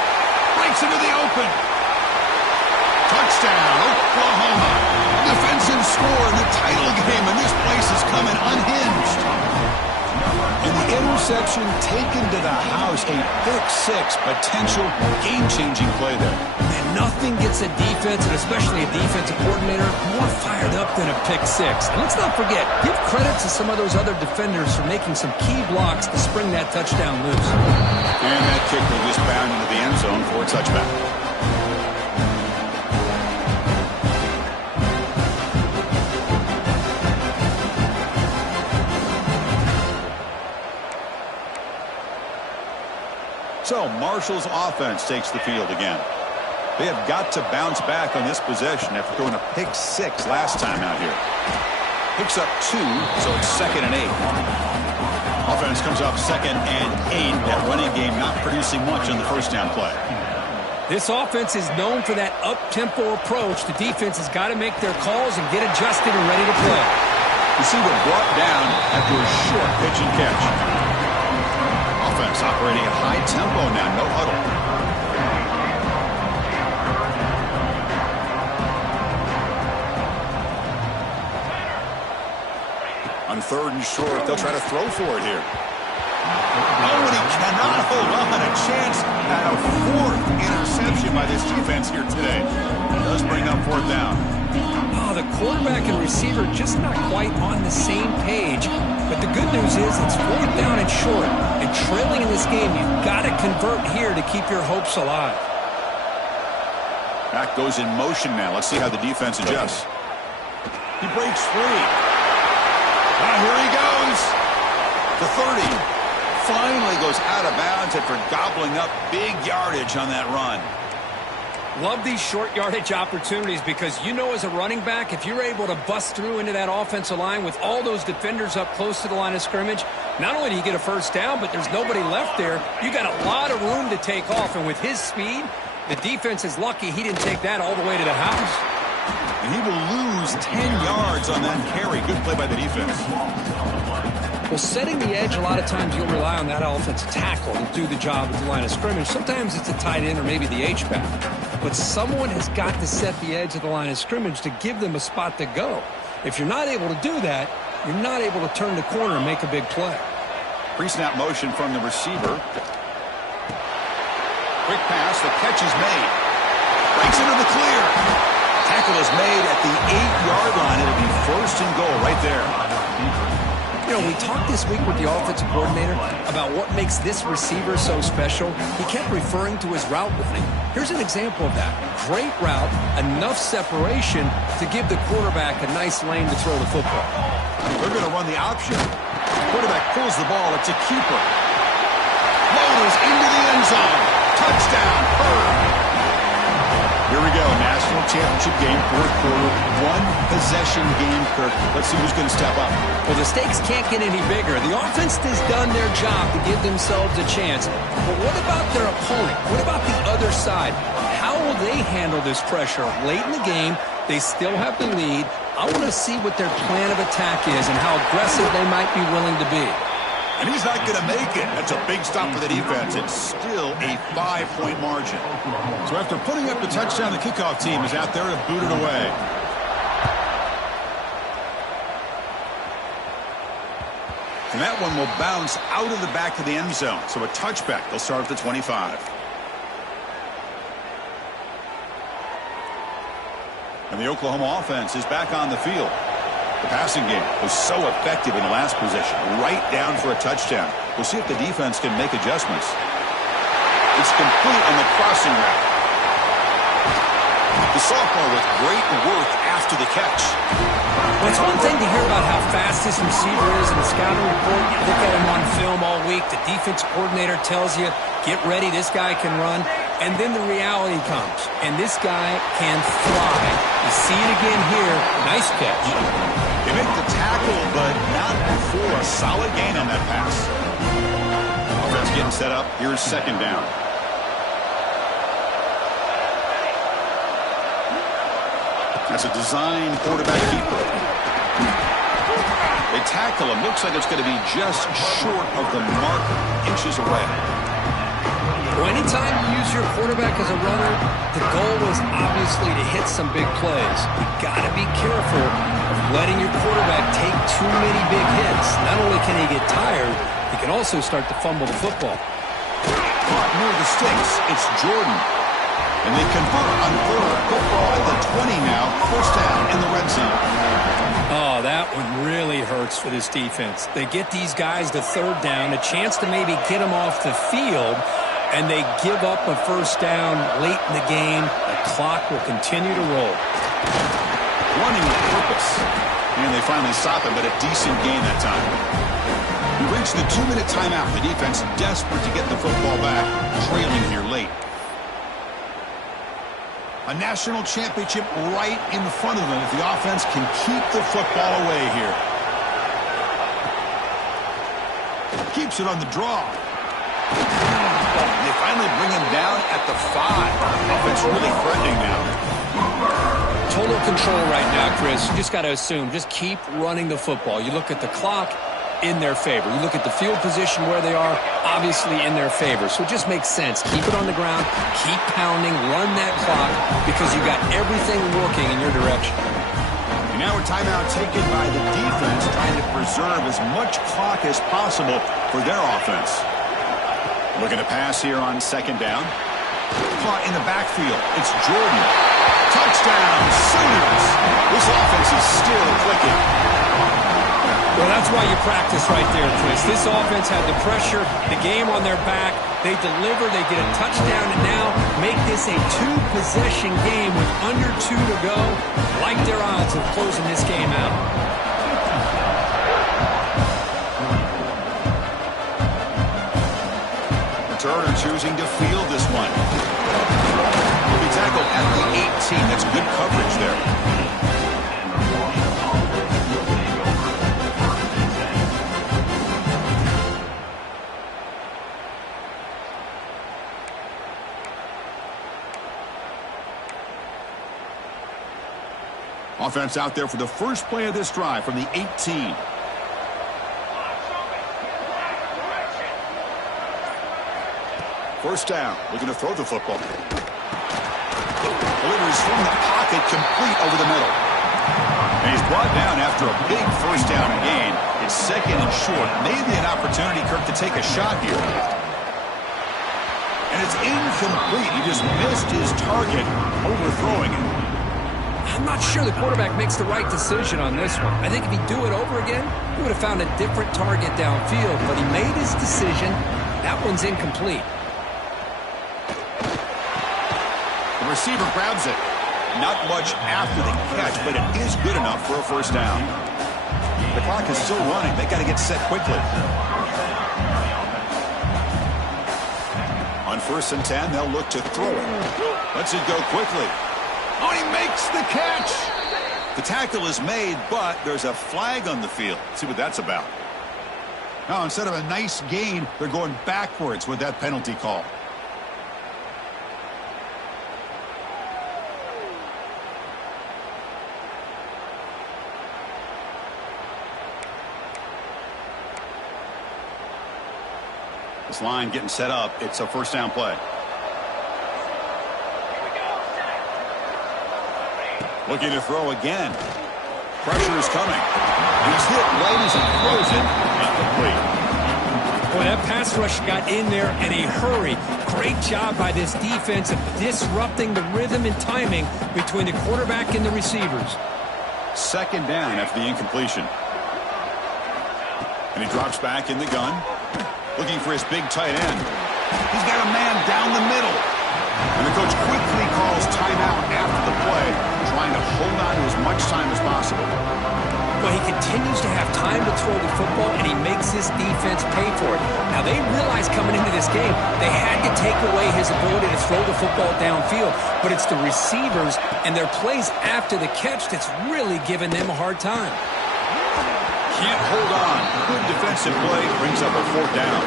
Breaks into the open. Touchdown, Oklahoma. Defensive score in the title game, and this place is coming unhinged. And the interception taken to the house, a pick 6, potential game-changing play there. And Nothing gets a defense, and especially a defensive coordinator, more fired up than a pick six. And let's not forget, give credit to some of those other defenders for making some key blocks to spring that touchdown loose. And that kick will just bound into the end zone for a touchback. So Marshall's offense takes the field again. They have got to bounce back on this possession after throwing a pick six last time out here. Picks up 2, so it's 2nd and 8. Offense comes up 2nd and 8. That running game not producing much on the first down play. This offense is known for that up-tempo approach. The defense has got to make their calls and get adjusted and ready to play. Receiver brought down after a short pitch and catch. Offense operating at high tempo now, no huddle. On 3rd and short, they'll try to throw for it here. Oh, and he cannot hold on. A chance at a 4th interception by this defense here today. Does bring up 4th down. Oh, the quarterback and receiver just not quite on the same page. But the good news is it's 4th down and short. And trailing in this game, you've got to convert here to keep your hopes alive. Back goes in motion now. Let's see how the defense adjusts. He breaks free. Here he goes. The 30. Finally goes out of bounds after gobbling up big yardage on that run. Love these short yardage opportunities because you know as a running back, if you're able to bust through into that offensive line with all those defenders up close to the line of scrimmage, not only do you get a first down, but there's nobody left there. You got a lot of room to take off, and with his speed, the defense is lucky he didn't take that all the way to the house. And he will lose 10 yards on that carry. Good play by the defense. Well, setting the edge, a lot of times you'll rely on that offensive tackle to do the job at the line of scrimmage. Sometimes it's a tight end or maybe the H-back. But someone has got to set the edge of the line of scrimmage to give them a spot to go. If you're not able to do that, you're not able to turn the corner and make a big play. Pre-snap motion from the receiver. Quick pass, the catch is made. Breaks into the clear. Tackle is made at the 8-yard line. It'll be 1st and goal right there. You know, we talked this week with the offensive coordinator about what makes this receiver so special. He kept referring to his route running. Here's an example of that. Great route, enough separation to give the quarterback a nice lane to throw the football. They're going to run the option. Quarterback pulls the ball. It's a keeper. Floaters into the end zone. Touchdown, Bird. Here we go, national championship game, 4th quarter, 1-possession game, Kirk. Let's see who's going to step up. Well, the stakes can't get any bigger. The offense has done their job to give themselves a chance. But what about their opponent? What about the other side? How will they handle this pressure? Late in the game, they still have the lead. I want to see what their plan of attack is and how aggressive they might be willing to be. And he's not going to make it. That's a big stop for the defense. It's still a 5-point margin. So after putting up the touchdown, the kickoff team is out there to boot it away. And that one will bounce out of the back of the end zone. So a touchback. They'll start at the 25. And the Oklahoma offense is back on the field. The passing game was so effective in the last possession, right down for a touchdown. We'll see if the defense can make adjustments. It's complete on the crossing route. The sophomore with great work after the catch. Well, it's one thing to hear about how fast this receiver is in the scouting report. You look at him on film all week. The defense coordinator tells you, get ready, this guy can run. And then the reality comes, and this guy can fly. You see it again here. Nice catch. They make the tackle, but not before a solid gain on that pass. Offense getting set up. Here's 2nd down. That's a design quarterback keeper. They tackle him. Looks like it's going to be just short of the mark, inches away. Well, anytime you use your quarterback as a runner, the goal is obviously to hit some big plays. You got to be careful of letting your quarterback take too many big hits. Not only can he get tired, he can also start to fumble the football. Caught near the sticks. It's Jordan. And they convert on third. Football at the 20 now. First down in the red zone. Oh, that one really hurts for this defense. They get these guys to third down, a chance to maybe get them off the field, and they give up a first down late in the game. The clock will continue to roll. Running with purpose. And they finally stop him, but a decent gain that time. We reach the 2-minute timeout. The defense desperate to get the football back, trailing here late. A national championship right in front of them if the offense can keep the football away here. Keeps it on the draw. They finally bring him down at the 5. Offense really threatening now. Total control right now, Chris. You just got to assume. Just keep running the football. You look at the clock, in their favor. You look at the field position where they are, obviously in their favor. So it just makes sense. Keep it on the ground, keep pounding, run that clock, because you got everything working in your direction. And now a timeout taken by the defense, trying to preserve as much clock as possible for their offense. Looking to pass here on second down. Caught in the backfield. It's Jordan. Touchdown, Sooners. This offense is still clicking. Well, that's why you practice right there, Chris. This offense had the pressure, the game on their back. They deliver, they get a touchdown, and now make this a 2-possession game with under 2 to go. Like their odds of closing this game out. Turner choosing to field this one. He'll be tackled at the 18. That's good coverage there. Offense out there for the first play of this drive from the 18. First down, looking to throw the football. Delivers from the pocket, complete over the middle. And he's brought down after a big first down gain. It's second and short. Maybe an opportunity, Kirk, to take a shot here. And it's incomplete. He just missed his target, overthrowing it. I'm not sure the quarterback makes the right decision on this one. I think if he'd do it over again, he would have found a different target downfield. But he made his decision. That one's incomplete. The receiver grabs it. Not much after the catch, but it is good enough for a first down. The clock is still running. They got to get set quickly. On 1st and 10, they'll look to throw it. Lets it go quickly. Oh, he makes the catch. The tackle is made, but there's a flag on the field. Let's see what that's about. Now, instead of a nice gain, they're going backwards with that penalty call. This line getting set up. It's a first down play. Looking to throw again. Pressure is coming. He's hit right as he throws it. Incomplete. Boy, that pass rush got in there in a hurry. Great job by this defense of disrupting the rhythm and timing between the quarterback and the receivers. Second down after the incompletion. And he drops back in the gun. Looking for his big tight end. He's got a man down the middle. And the coach quickly calls timeout after the play, trying to hold on to as much time as possible. Well, he continues to have time to throw the football, and he makes his defense pay for it. Now, they realized coming into this game, they had to take away his ability to throw the football downfield. But it's the receivers and their plays after the catch that's really giving them a hard time. Can't hold on. Good defensive play brings up a 4th down.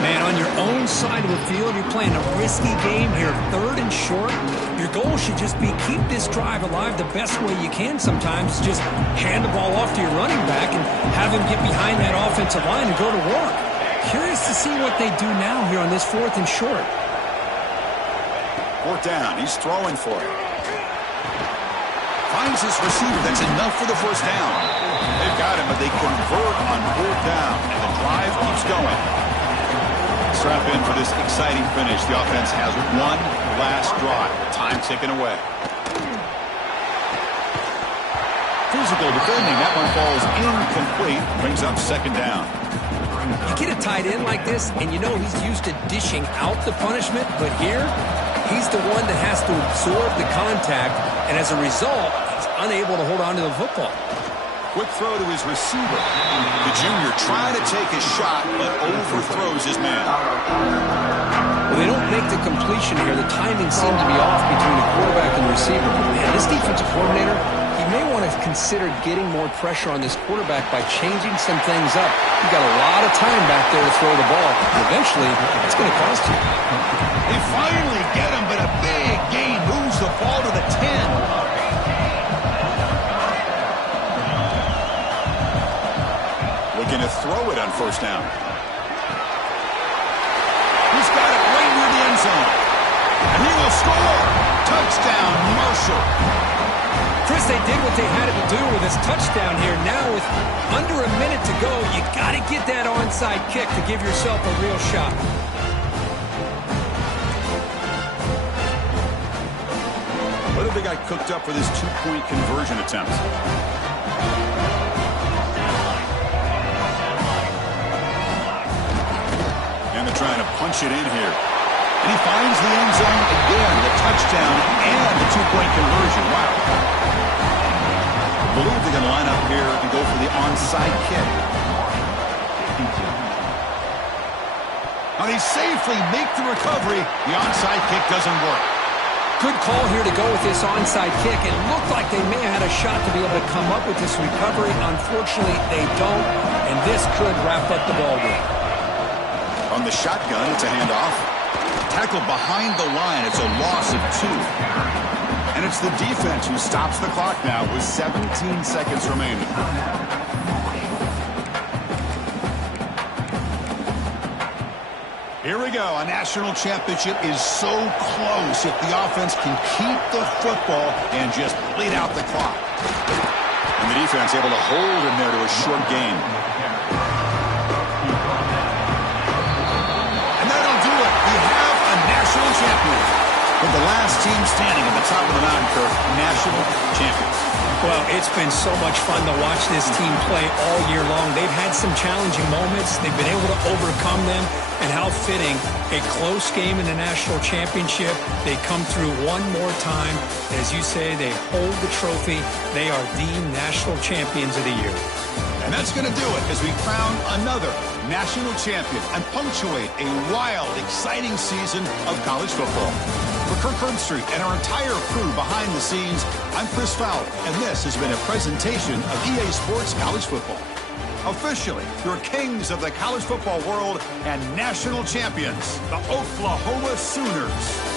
Man, on your own side of the field, you're playing a risky game here, 3rd and short. Your goal should just be keep this drive alive the best way you can sometimes. Just hand the ball off to your running back and have him get behind that offensive line and go to work. Curious to see what they do now here on this 4th and short. 4th down. He's throwing for it. Finds his receiver. That's enough for the first down. They've got him, but they convert on 4th down, and the drive keeps going. strap in for this exciting finish. The offense has one last drive. Time ticking away. Physical defending. That one falls incomplete. Brings up second down. You get a tight end like this, and you know he's used to dishing out the punishment, but here, he's the one that has to absorb the contact, and as a result, he's unable to hold on to the football. Quick throw to his receiver. The junior trying to take a shot, but overthrows his man. Well, they don't make the completion here. The timing seemed to be off between the quarterback and the receiver. But man, this defensive coordinator, he may want to consider getting more pressure on this quarterback by changing some things up. You've got a lot of time back there to throw the ball. Eventually, it's going to cost you. They finally get him, but a big gain moves the ball to the 10. Looking to throw it on first down. He's got it right near the end zone. And he will score. Touchdown, Marshall. Chris, they did what they had to do with this touchdown here. Now with under a minute to go, you got to get that onside kick to give yourself a real shot. What have they got cooked up for this two-point conversion attempt? And they're trying to punch it in here. And he finds the end zone again, the touchdown and the two-point conversion. Wow. I believe they're going to line up here and go for the onside kick. Now they safely make the recovery. The onside kick doesn't work. Good call here to go with this onside kick. It looked like they may have had a shot to be able to come up with this recovery. Unfortunately, they don't, and this could wrap up the ball game. On the shotgun, it's a handoff. Tackled behind the line. It's a loss of 2. And it's the defense who stops the clock now with 17 seconds remaining. Here we go. A national championship is so close if the offense can keep the football and just bleed out the clock. And the defense able to hold him there to a short gain. And that'll do it. We have a national champion. With the last team standing at the top of the mountain, Kirk, national champions. Well, it's been so much fun to watch this team play all year long. They've had some challenging moments. They've been able to overcome them. And how fitting, a close game in the national championship. They come through one more time. As you say, they hold the trophy. They are the national champions of the year. And that's going to do it as we crown another national champion and punctuate a wild, exciting season of college football. For Kirk Herbstreit and our entire crew behind the scenes, I'm Chris Fowler, and this has been a presentation of EA Sports College Football. Officially, your kings of the college football world and national champions, the Oklahoma Sooners.